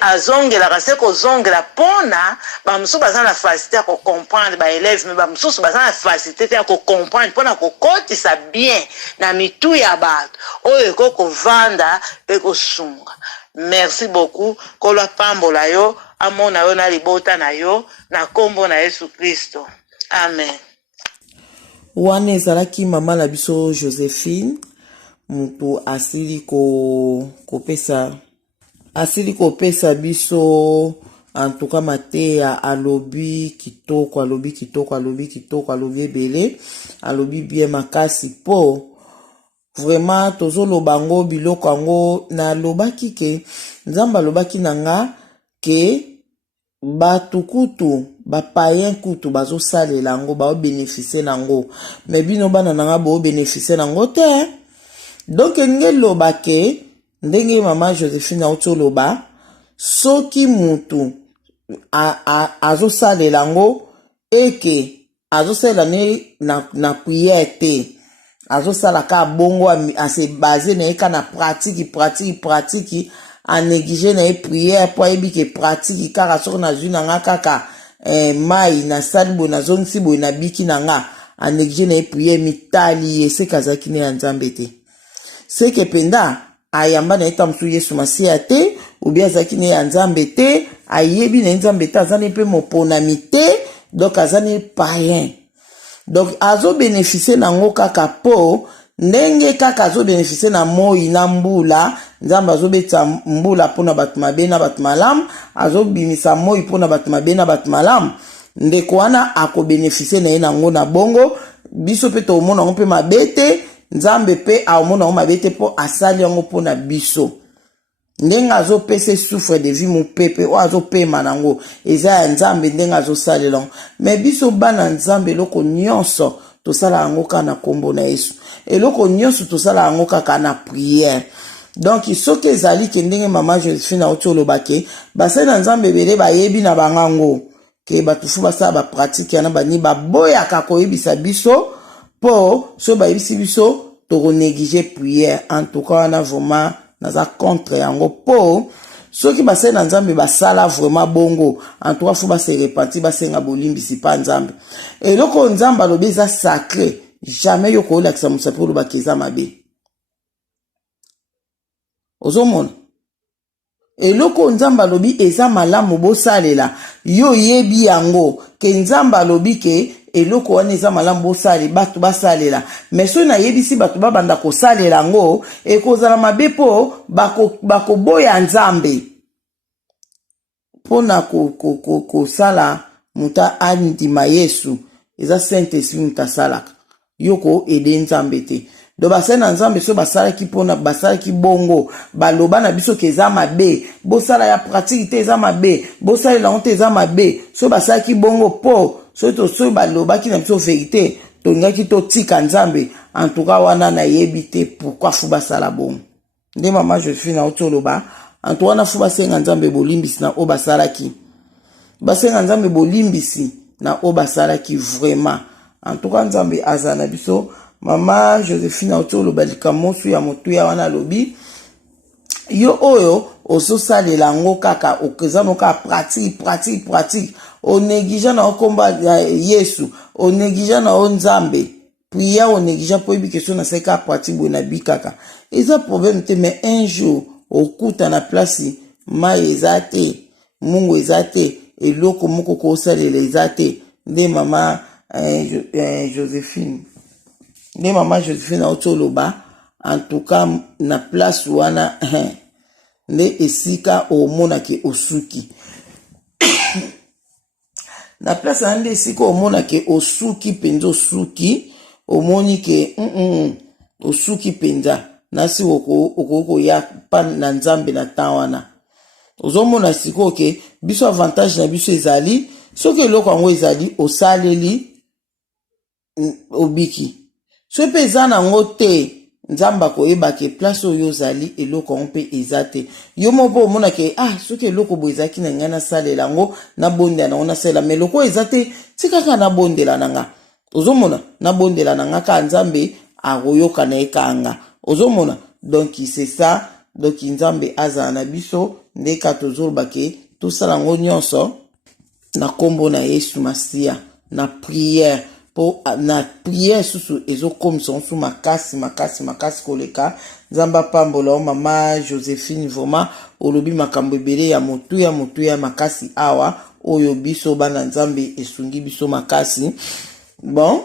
azongela kasi ko zongela pona ba musu baza na facilité ko comprendre ba élèves mais ba musu baza na facilité ko comprendre pona ko kotisa bien na mitu ya bato oyo ko vanda pe ko sunga. Merci beaucoup. Kola pambola yo, amona yo na libota na yo, na kombo na Yesu Kristo. Amen. Wana ezalaki mama na biso Joséphine, mutu asili kopesa biso en tout cas mateya alobi kitoko alobi ebele, alobi bien makasi po vraiment tozo lobango biloko ango na lobaki ke nzamba lobaki nanga ke batukutu bapayen kutu bazo salela yango bao bénéficier nango mais bino bana nanga bo bénéficier nango te. Donc nge loba ke ndenge mama Joséphine auto loba soki mutu azo salela yango eke azo salela ne na prière te azosala ka bongo ase basé na eka na pratique a négligé na prière po yebi ke pratique kaka soko na zwi nanga kaka mai na salibo na zongisi boye na biki nanga a négligé na prière mitali ese kazaki ne ya nzambe te seke penda ayamba na eta musu Yesu Masiya te obi azaki ne ya nzambe te ayebi na nzambe te azani pe moponami te donc azani païen. Donc azo bénéficier nango kaka po ndenge kaka azo bénéficier na moi na mbula nzamba azo beta mbula pona batu mabe na batu malam azo bimisa moi pona batu mabe na batu malam ndeko wana ako bénéficier na nango na bongo biso pe to mona ngo pe mabete nzambe pe a mona ngo mabete po asali yango pona biso ndenga azo pese souffre de vie mu pepe o azo pema nango eza ya nzambe ndenga azo salela mais biso bana nzambe loko nyonso to sala yango kana kombo na Yesu eloko nyonso to sala yango kaka na prière. Donc soki ezali ke ndenge mama Joséphine auto bake basa na nzambe bele bayebi na bangango ke batufu basa ba pratique yana bani baboya ka koyebisa biso po so bayebisi biso to négliger prière. En tout cas on a vraiment naza contre yango po soki basa na nzambe basala vraiment bongo en tout cas faut se repentir basenga bolimbisi pa nzambe eloko nzambe alobi eza sacré jamais yoko olakisa musapo lobakeza mabe ozomona eloko nzambe alobi eza malamu bosalela yo yebi yango ke nzambe alobi ke eloko wana eza malamu bosale batu basalela mais so na yebisi batu babanda kosalela ngo ekozala mabe po bakoboya nzambe pona kosala muta andima Yesu eza Saint-Esprit mutasalaka yoko ede nzambe te do basena nzambe so basalaki pona basalaki bongo baloba na biso ke eza mabe bosala ya pratique te eza mabe bosalela ngo te eza mabe so basalaki bongo po so to baloba ki na biso vérité to ngaki to tika nzambe en tout cas wana na yebite pourquoi fu basala bongo nde mama Joséphine auto loba en tout cas na fu basenga nzambe bolimbisi na o basalaki basenga nzambe bolimbisi na o basalaki vraiment en tout cas nzambe azana biso mama Joséphine auto loba likamosu ya motuya wana lobi yo oyo ososalela ngo kaka okezano ka pratique o négligé na okomba Yesu o négligé na nzambe priya o négligé po yebi question na seka pratique bo na bikaka eza problème te mais un jour okuta na place mai ezate mungu ezate eloko moko ko salela ezate nde mama Joséphine autoloba en tout cas na place wana nde esika omona ke osuki na place ande esika omona ke osuki penza osuki omoni ke osuki penza nasi oko ya pan na nzambe na tawana ozomona siko ke biso avantage na biso ezali soki eloko yango ezali osaleli obiki so pe eza nango te nzamba koyeba ke place oyo ozali eloko yango mpe eza te yo moko omona ke soki eloko boye ezalaki na ngai nasalela yango nabondela nango nasalela me eloko eza te tikaka nabondela na nga ozomona nabondela na nga ka nzambe akoyoka na ye kanga ozomona donc c'est ça donc nzambe azala na biso ndeka tozoloba ke tosala yango nyonso na kombo na Yesu Masiya na prière po na prière susu ezokomisa nsu makasi koleka nzamba pambola mama Joséphine vraiment olobi makambo ebele ya motuya makasi awa oyo biso bana nzambe esungi biso makasi bon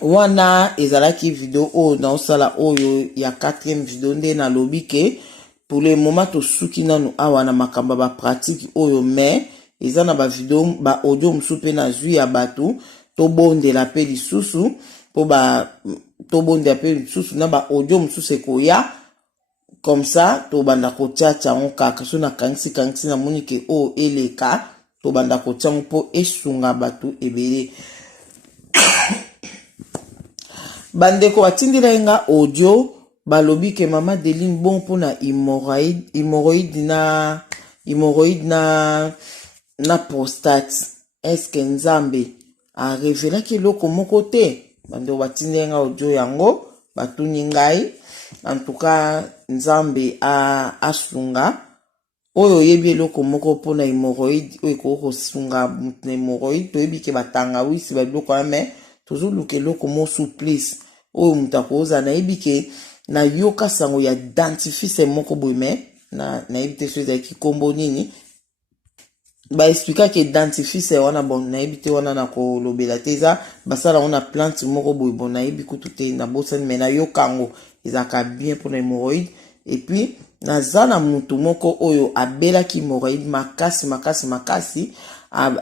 wana ezalaki video oyo na osala oyo ya 4e video nde na lobi ke pour le moment tosuki nanu awa na makamba ba pratique oyo mais eza na ba video ba audio musupe na zui ya batu to bonde la pe lisusu po ba to bonde la pe lisusu na ba audio mususu ekoya comme ça to banda ko tchatcha on kaka so na kangisi na monike o eleka to banda ko tchango po esunga batu ebele bande ko atindira nga audio balobi ke mama Deline bon pona hémorroïde na prostate est-ce que nzambe a révélé que loko moko te bande watindira nga audio yango batuni ngai en tout cas nzambe a asunga oyo yebi loko moko pona hémorroïde oyo ko sunga hémorroïde to yebi ke batanga wisi ba loko mais toujours luke loko mo souplice oyo mutakoza na yebi ke na yoka sango ya dentifrice moko boyme na yebi te so ezaki kombo nini ba expliquer que dentifrice wana bon na yebi te wana na kolobela te eza basala ona plante moko boy bon na yebi kutu te na bosani mais na yoka ngo ezaka bien pour les hémorroïdes et puis naza na mutu moko oyo abelaki hémorroïde makasi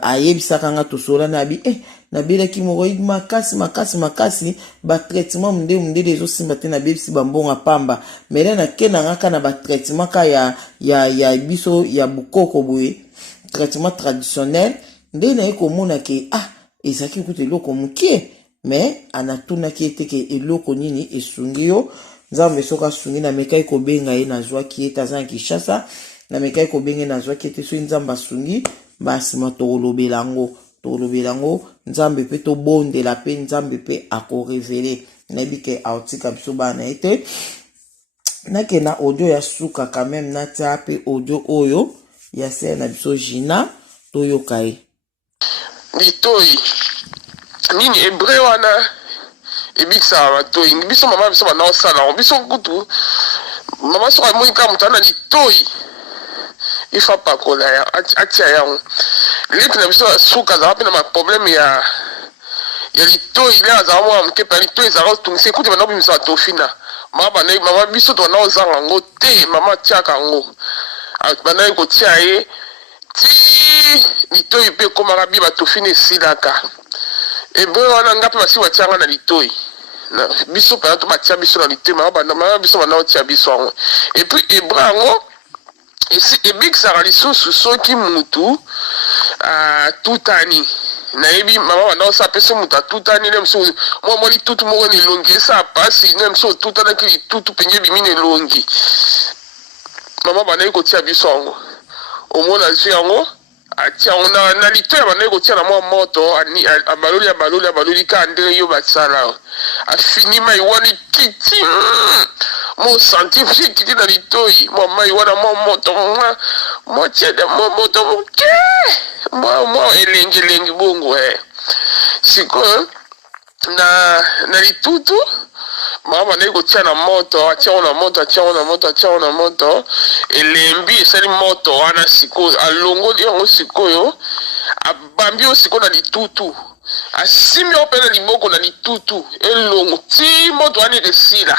ayebisaka nga tosola na bi nabelaki hémorroïde makasi ba traitement munde ezosimba te nabebisi bambonga pamba mais na kena ngaka na ba traitement ka ya biso ya bukoko boye traitement traditionnel nde na ekomona ke ezaki kutu eloko mukie mais anatunaki ete ke eloko nini esungi yo nzambe soka sungi na mekai kobenga ye na zwaki ete aza na Kinshasa na mekai kobenga na zwaki ete so nzambe asungi basima tolobela ngo nzambe pe to bondela pe nzambe pe akorevele nayebi ke aotika biso bana ete nake na audio ya suka quand même natia pe audio oyo ya se na biso Gina toyoka ye litoi nini hébreu wana ebikisa batoi biso mama biso bana osala biso kutu mama soka moi ka mutana litoi ifa pakola ya atia yango lipi na biso suka za na problème ya litoi ile aza mwa mkepa litoi za tungise kutu bana bimisa tofina mama biso to na ozanga ngo te mama tiaka ngo bana ko tia ye ti litoi pe komaka bi batofina esilaka hébreu wana ngapi basi watianga na litoi na biso pa to batia biso na litoi mama biso bana otia biso yango et puis hébreu yango esi ebikisaka lisusu soki mutu tutani nayebi mama bana osa apesa mutu atutani ne mosu mwa litutu moko na elongi esa pasi ne mosu otutanaki litutu penge bimi na elongi mama banayi kotia biso yango omona zwi yango atia yango na litoi ya banayi kotia na mwa moto abaloli ka ndenge yo basala afini mai wani kiti mo scientifique kiti na litoi mo mai wana mo moto mo tiede mo moto moke mo elengi bongo siko na litutu mama na kotia na moto atia na moto elembi esali moto wana siko alongoli yango sikoyo abambi o siko na litutu asimi ope na liboko na litutu elongo ti moto wana esila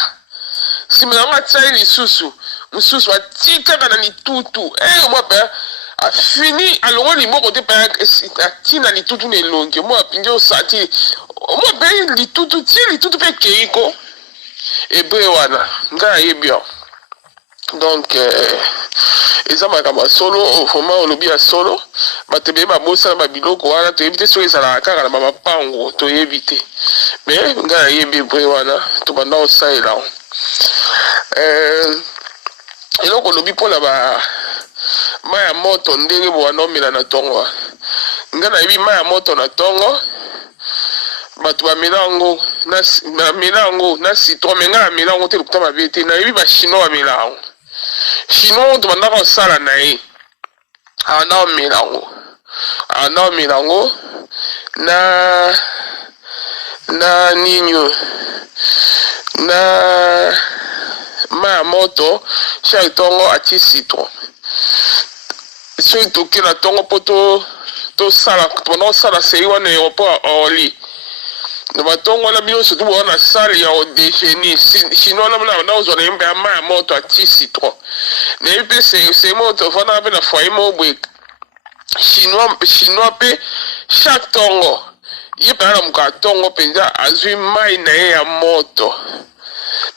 sima yango atia lisusu mususu atikaka na litutu mo pe afini alongo liboko te pe atina litutu na elongi mo apingi osati mo pe litutu pe keiko hébreu wana nga ayebi yo donc eza makambo solo vraiment olobi ya solo bato ebele babosana babiloko wana toyebi te soki ezalaka kaka na bamapango toyebi te me nga nayebi hébreu wana tobanda kosalela yango eloko olobi mpona mai ya moto ndenge bwana omela na ntongo nga nayebi mai ya moto na ntongo bato bamela yango na citron me nga namela yango te lokuta mabe te nayebi bachinois bamela yango chinois to bandaka kosala na ye awanda omela yango na ninyo na mai ya moto chaque ntongo atie citron soki toke na ntongo mpo tosala sei wana aéroport oli na batongo wana bino surtout bona na salle ya odejeuner chinois na ozwa na ye mpe ya mai ya moto atie citron nayebi mpe sei moto ofandaka mpe na foyer moko boye chinois mpe chaque ntongo ye mpe na moka ya ntongo mpenza azwi mai na ye ya moto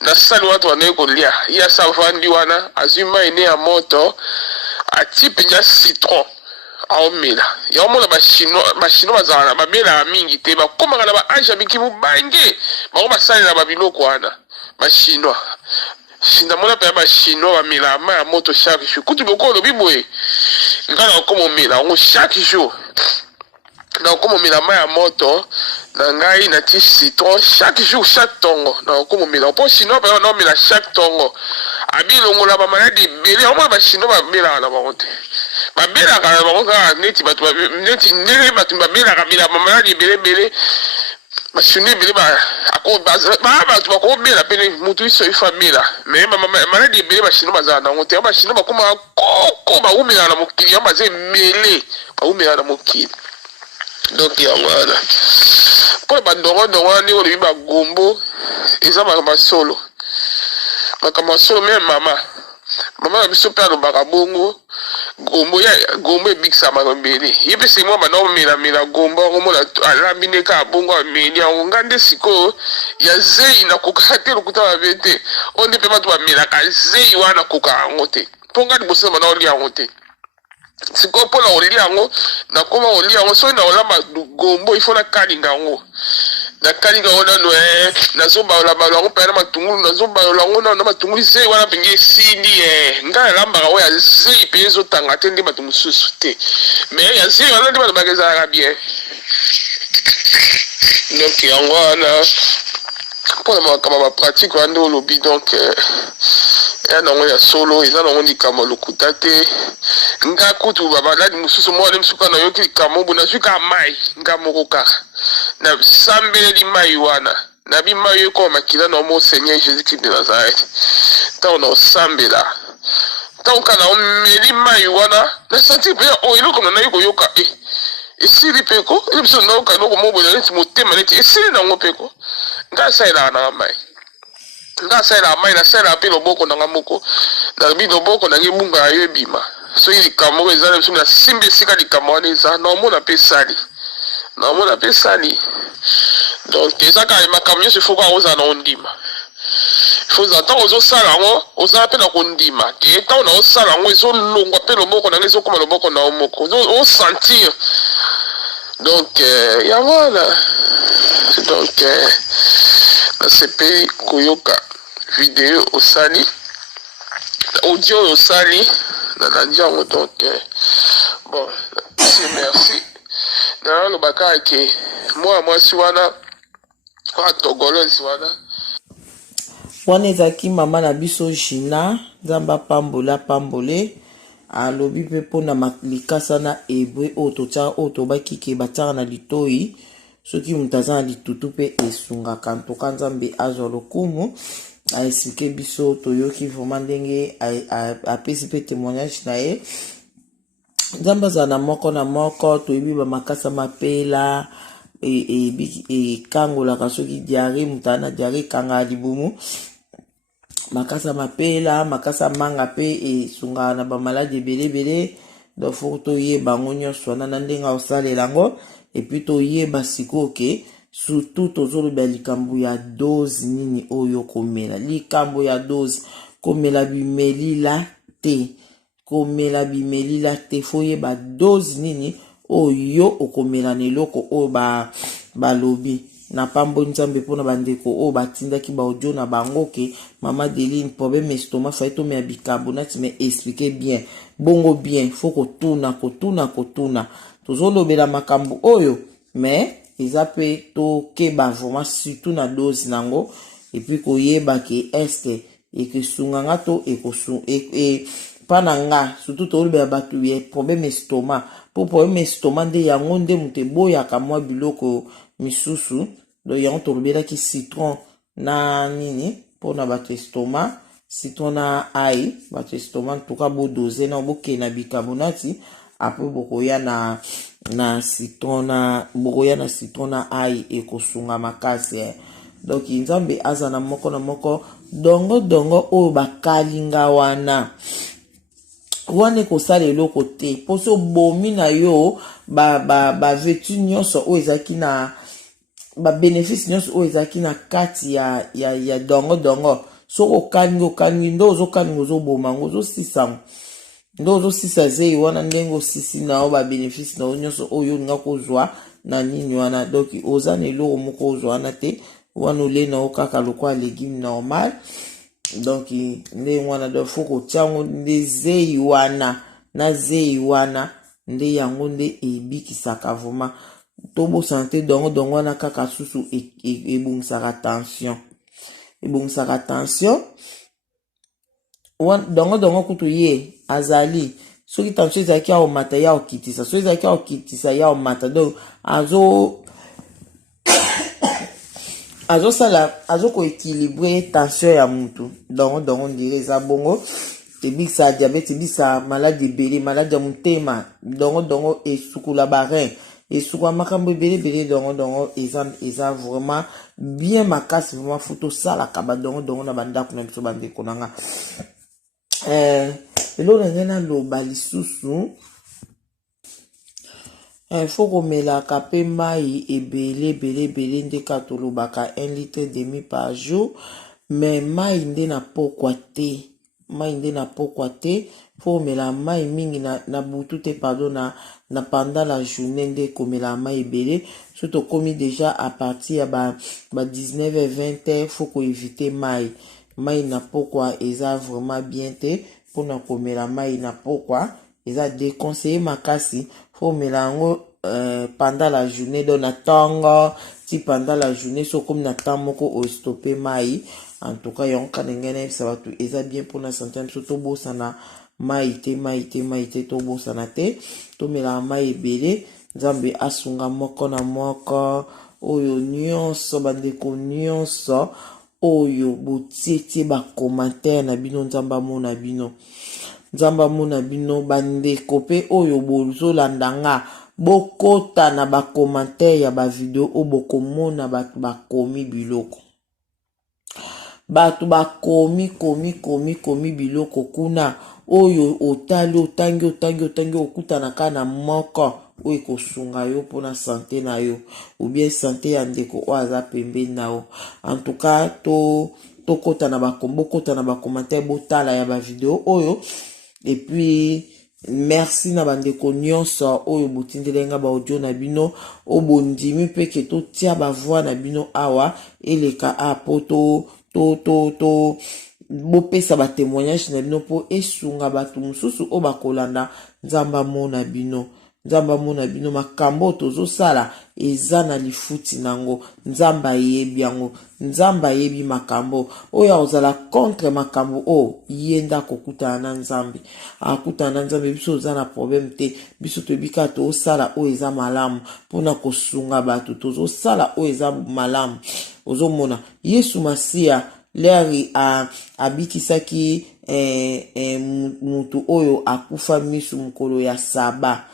na sali wana tobandaki kolia ye asavandi wana azwi mai ne ya moto atie mpenza citron aomela yaomona bachinois bazalaka babelaka mingi te bakomaka na baage ya mikimu bange bango basalela babiloko wana bachinois ndamona mpe ya bachinois bamelaka mai ya moto chaque jour kutu boko olobi boye nga na okoma omela yango chaque jour na okoma omela mai ya moto na ngai natie citron chaque jour chaque ntongo na okoma omela mpo chinois mpe na omela chaque ntongo abilongola bamaladi ebele omona bachinois babelaka na bango te babelaka na bango kaka neti ndenge bato babelaka melaka bamaladi ebelebele bachinois ebele bato bakobela pene motu iso ifa bela me maladi ebele bachinois bazala nango te bachinois bakomaka koko baumelaka na mokili yango baza emele baumelaka na mokili donc yango wana mpona bandongodongo wana ndenge olobi bagombo eza makambo solo me mama na biso mpe alobaka bongo gombo ebikisama mabele ye mpe semwa banda omelamela gombo akomona alambi nde kaka bongo ameli yango nga nde sikoyo ya zei nakokaka te lokuta mabe te oyo nde mpe bato bamelaka zei wana nakokaka yango te mpo nga liboso na banda olia yango te sikoyo mpona kolia yango nakoma kolia yango soki na olamba gombo ifo nakalinga yango nakalinga yango nano nazobalola yango mpe na matungulu nazobalola yango nano na matungulu zei wana mpengi esili ngai nalambaka oyo ya zei mpe ezotanga te nde bato mosusu te me ya zei wana nde bato baka ezalaka bien donc yango wana mpona makambo bapratike wana nde olobi donc ya nango ya solo eza nango likambo lokuta te nga kutu babaladi mosusu mwana mosuka nayoki likambo bo nazwi kaka mai nga moko kaka nasambeleli mai wana nabi mai oyo ekoma makila na omo seigneur jésus christ de nazareth ntango na osambela ntango kaka na omeli mai wana nasanti mpenza oyo eloko na nayi koyoka esili peko ele biso nayoka eloko mobwela neti motema neti esili nango peko nga asalelaka nanga mai nga asalelaka mai nasalelaka mpe loboko nanga moko nalobi loboko nange ebungaka yo ebima soki likambo moko eza na biso nasimbi esika likambo wana eza naomona mpe sali donc eza kaka makambo nyonso ifo kaka ozala na ondima foza ntango ozosala yango ozala mpe na kondima ke ntango na osala yango ezolongwa mpe loboko nange ezokoma loboko na yo moko osentir donc yango wana donc nasepe koyoka video osali audio osali nalandi yango donc bon merci nalobaka ke mwana mwasi wana atogolosi wana ezalaki mama na biso Gina nzambe apambole alobi mpe mpona likasa na ebre oyo totiaka oyo tobaki ke batiaka na litoi soki moto aza na litutu mpe esungaka ntoka nzambe azwa lokumu aesike biso toyoki vraimen ndenge apesi mpe témoignage na ye nzambe azala na moko toyebi bamakasa mapela ekangolaka soki diare moto ana diare ekangaka libumu makasa mapela makasa manga mpe esungaka na bamaladi ebelebele dofo toyeba yango nyonso wana na ndenge osalela yango epuis toyeba sikoyo ke surtout tozoloba likambo ya dose nini oyo komela likambo ya dose komela bimelila te komela bimelila te foyeba dose nini oyo okomela na eloko oyo balobi na pambo nzambe mpona bandeko oyo batindaki baaudio na bango ke mama Deline problème estomac faye tomea bicarbonate mais expliquer bien bongo bien fo kotuna tozolobela makambo oyo mais eza pe tokeba vraiment surtout na dose nango et puis koyeba ke eske ekesunganga to pana nga surtout tolobela bato ya problème estomac po problème estomac nde yango nde moto eboyaka mwa biloko misusu do yango tolobelaki citron na nini mpona bato estomac citron na ai bato estomac ntuka bodose na bokee na bicarbonati apres bokoya na citron na ai ekosunga makasi donc nzambe aza na moko na moko dongo oyo bakalinga wana ekosala eloko te poso bomi na yo bavetu nyonso oyo ezalaki na babénéfice nyonso oyo ezalaki na kati ya dongo soki okalingi ndo ozokalinga ozoboma ngo ozosisango ndo ozosisa zei wana ndenge osisi na yo babénéfice na yo nyonso oyo olinga kozwa na nini wana donc oza na eloko moko ozwa wana te wana ole na yo kaka lokwa légume normal donc nde wana do fo kotiango nde zei wana na zei wana nde yango nde ebikisaka vraiment tobosana te dongo wana kaka susu ebongisaka tension dongo kutu ye azali soki tension ezalaki ya omata ya okitisa soki ezalaki ya okitisa ya omata donc azokoéquilibre tension ya mutu dongo ndire eza bongo ebikisa diabete ebikisa maladi ebele maladi ya motema dongo esukula barein esukula makambo ebele dongo eza vraiment bien makasi vraiment fo tosalaka badongo na bandako na biso bandeko na nga eloko na ngai naloba lisusu fo komelaka mpe mai ebele nde ka tolobaka 1 litre demi par jour mais mai nde na pokwa te fo komela mai mingi na butu te pardon na pendant la journée nde komela mai ebele so tokomi déjà à partir ya ba 19h-20h fo koevite mai na pokwa eza vraiment bien te mpona komela mai na pokwa eza déconseillé makasi fo komela yango pendant la journée donc na ntongo ti pendant la journée so komi na temps moko ostoppe mai en tout cas yango kana ngene nayebisa bato eza bien mpona santé biso tobosana mai te tobosana te tomelaka mai ebele nzambe asunga moko na moko oyo nyonso bandeko nyonso oyo botietie bacommentaire na bino nzambe amona bino bandeko mpe oyo bozolanda nga bokota na bacommentaire ya bavideo oyo bokomona bato bakomi biloko bato bakomi biloko kuna oyo otangi okutanaka na moko oyo ekosunga yo mpona sante na yo ou bien sante ya ndeko oyo aza pembeni na yo en tout cas tokota na bacommentaire botala ya bavideo oyo et puis merci na bandeko nyonso oyo botindelenga baaudio na bino oyo bondimi mpe ke totia bavoix na bino awa eleka apo bopesa batémoignage na bino mpo esunga bato mosusu oyo bakolanda nzambe amona bino makambo tozosala eza na lifuti nango nzambe ayebi yango nzambe ayebi makambo oyo akozala contre makambo oyo ye nde akokutana na nzambe biso oza na problème te biso toyebika tozosala oyo eza malamu mpona kosunga bato tozosala oyo eza malamu ozomona yesu masiya leri abikisaki mutu oyo akufa misu mokolo ya saba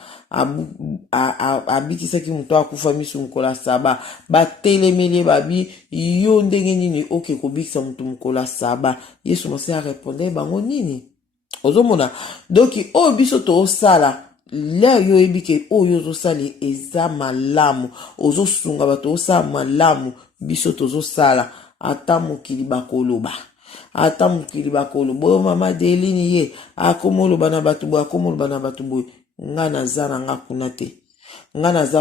abikisaki mutu akufa misu mokolo ya saba batelemeli babi yo ndenge nini oke kobikisa mutu mokolo ya saba yesu masiya arépondre bango nini ozomona donc oyo biso tozosala leo yo ebike oyo ozosala eza malamu ozosunga bato osala malamu biso tozosala ata mokili bakoloba boyo mama Delini ye akomoloba na bato boye nga naza na nga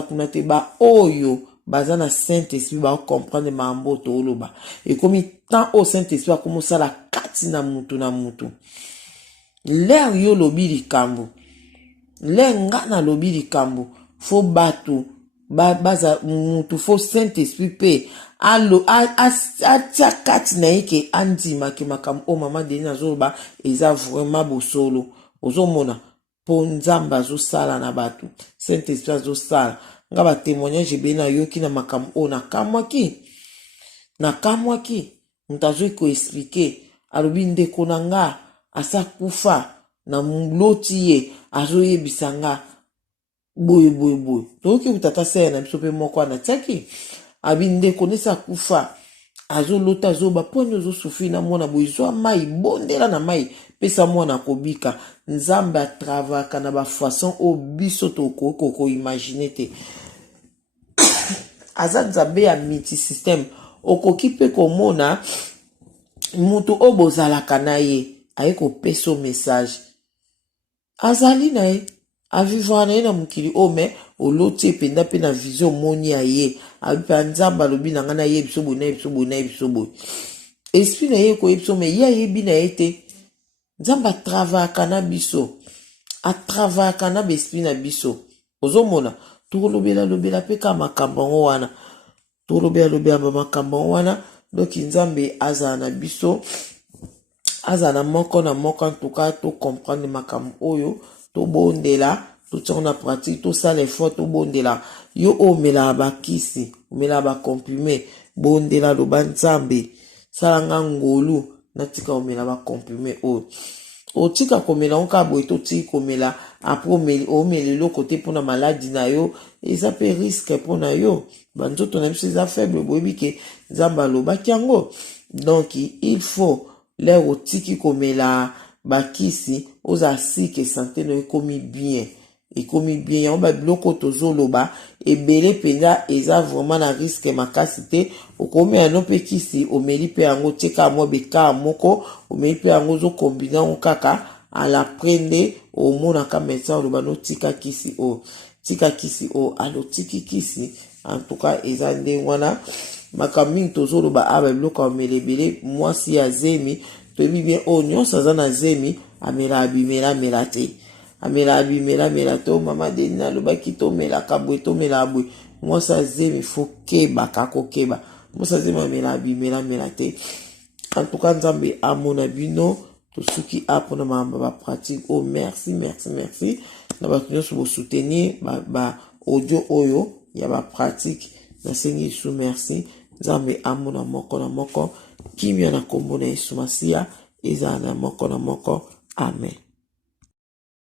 kuna te ba oyo baza na Saint-Esprit ba comprendre mambo to oloba ekomi tant au Saint-Esprit akomosala kati na mutu leo yo lobi likambo le nga na lobi likambo fo bato baza mutu fo Saint-Esprit pe atia kati na yeke andima ke makambo o mama Delini azoloba eza vraiment bosolo ozomona po nzambe azosala na bato Saint-Esprit azosala nga ba témoignage be na yoki na makambo o nakamwaki mutazo ko expliquer alobi ndeko na nga asa kufa na muloti ye azoyebisa nga boye toki utata sere na biso pe moko anatiaki abi ndeko nesa kufa azolota azoba poni ozosufri na mwana boye zwa mai bondela na mai pesa mwana kobika nzambe atravaka na bafaçon o biso tokoko imagine te aza nzambe ya multi système okoki pe komona mutu obozalaka na ye aye kopesa message azali na ye avivra na ye na mokili ome oloti ependa pe na vision moni ya ye abipa nzambe alobi na nga na ye biso boye esprit na ye koyebiso me ye ayebi na ye te nzambe atravaka na biso atravaka na besprit na biso ozomona tokolobela pe ka makambo yango wana tolobela makambo wana donc nzambe azala na biso azala na moko en tout cas to comprendre makambo oyo to bondela to tsona na pratique to sala effort to bondela yo omela bakisi omela ba comprimé bondela lo banzambe sala nga ngolu natika omela ba comprimé o tika komela onka boy to tika komela après omeli lo côté pour na maladie na yo eza pe risque pour na yo banzoto na biso eza faible boyebi ke nzamba lo bakiango donc il faut les otiki komela bakisi oza sike santé no ekomi bien yango ba biloko tozoloba ebele penza eza vraiment na risque makasi te okomi ano pe kisi omeli pe yango tika mo beka moko omeli pe yango zo kombina ngo kaka ala prendre omona ka médecin oloba no tika kisi alo tiki kisi en tout cas eza nde wana makaming tozoloba aba biloko omelebele mwasi ya zemi toyebi bien o nyonso aza na zemi amela abimela te o mama Delini alobaki tomelaka boye tomela boye mwasi ya zemi fo keba kakokeba mwasi ya zemi amela abimela te en tout cas nzambe amona bino tosuki apona makambo bapratique o merci na bato nyonso bosoutenir ba audio oyo ya bapratique nasengi Yesu merci nzambe amona moko na moko kimia na kombo na Yesu Masiya ezala na moko amen.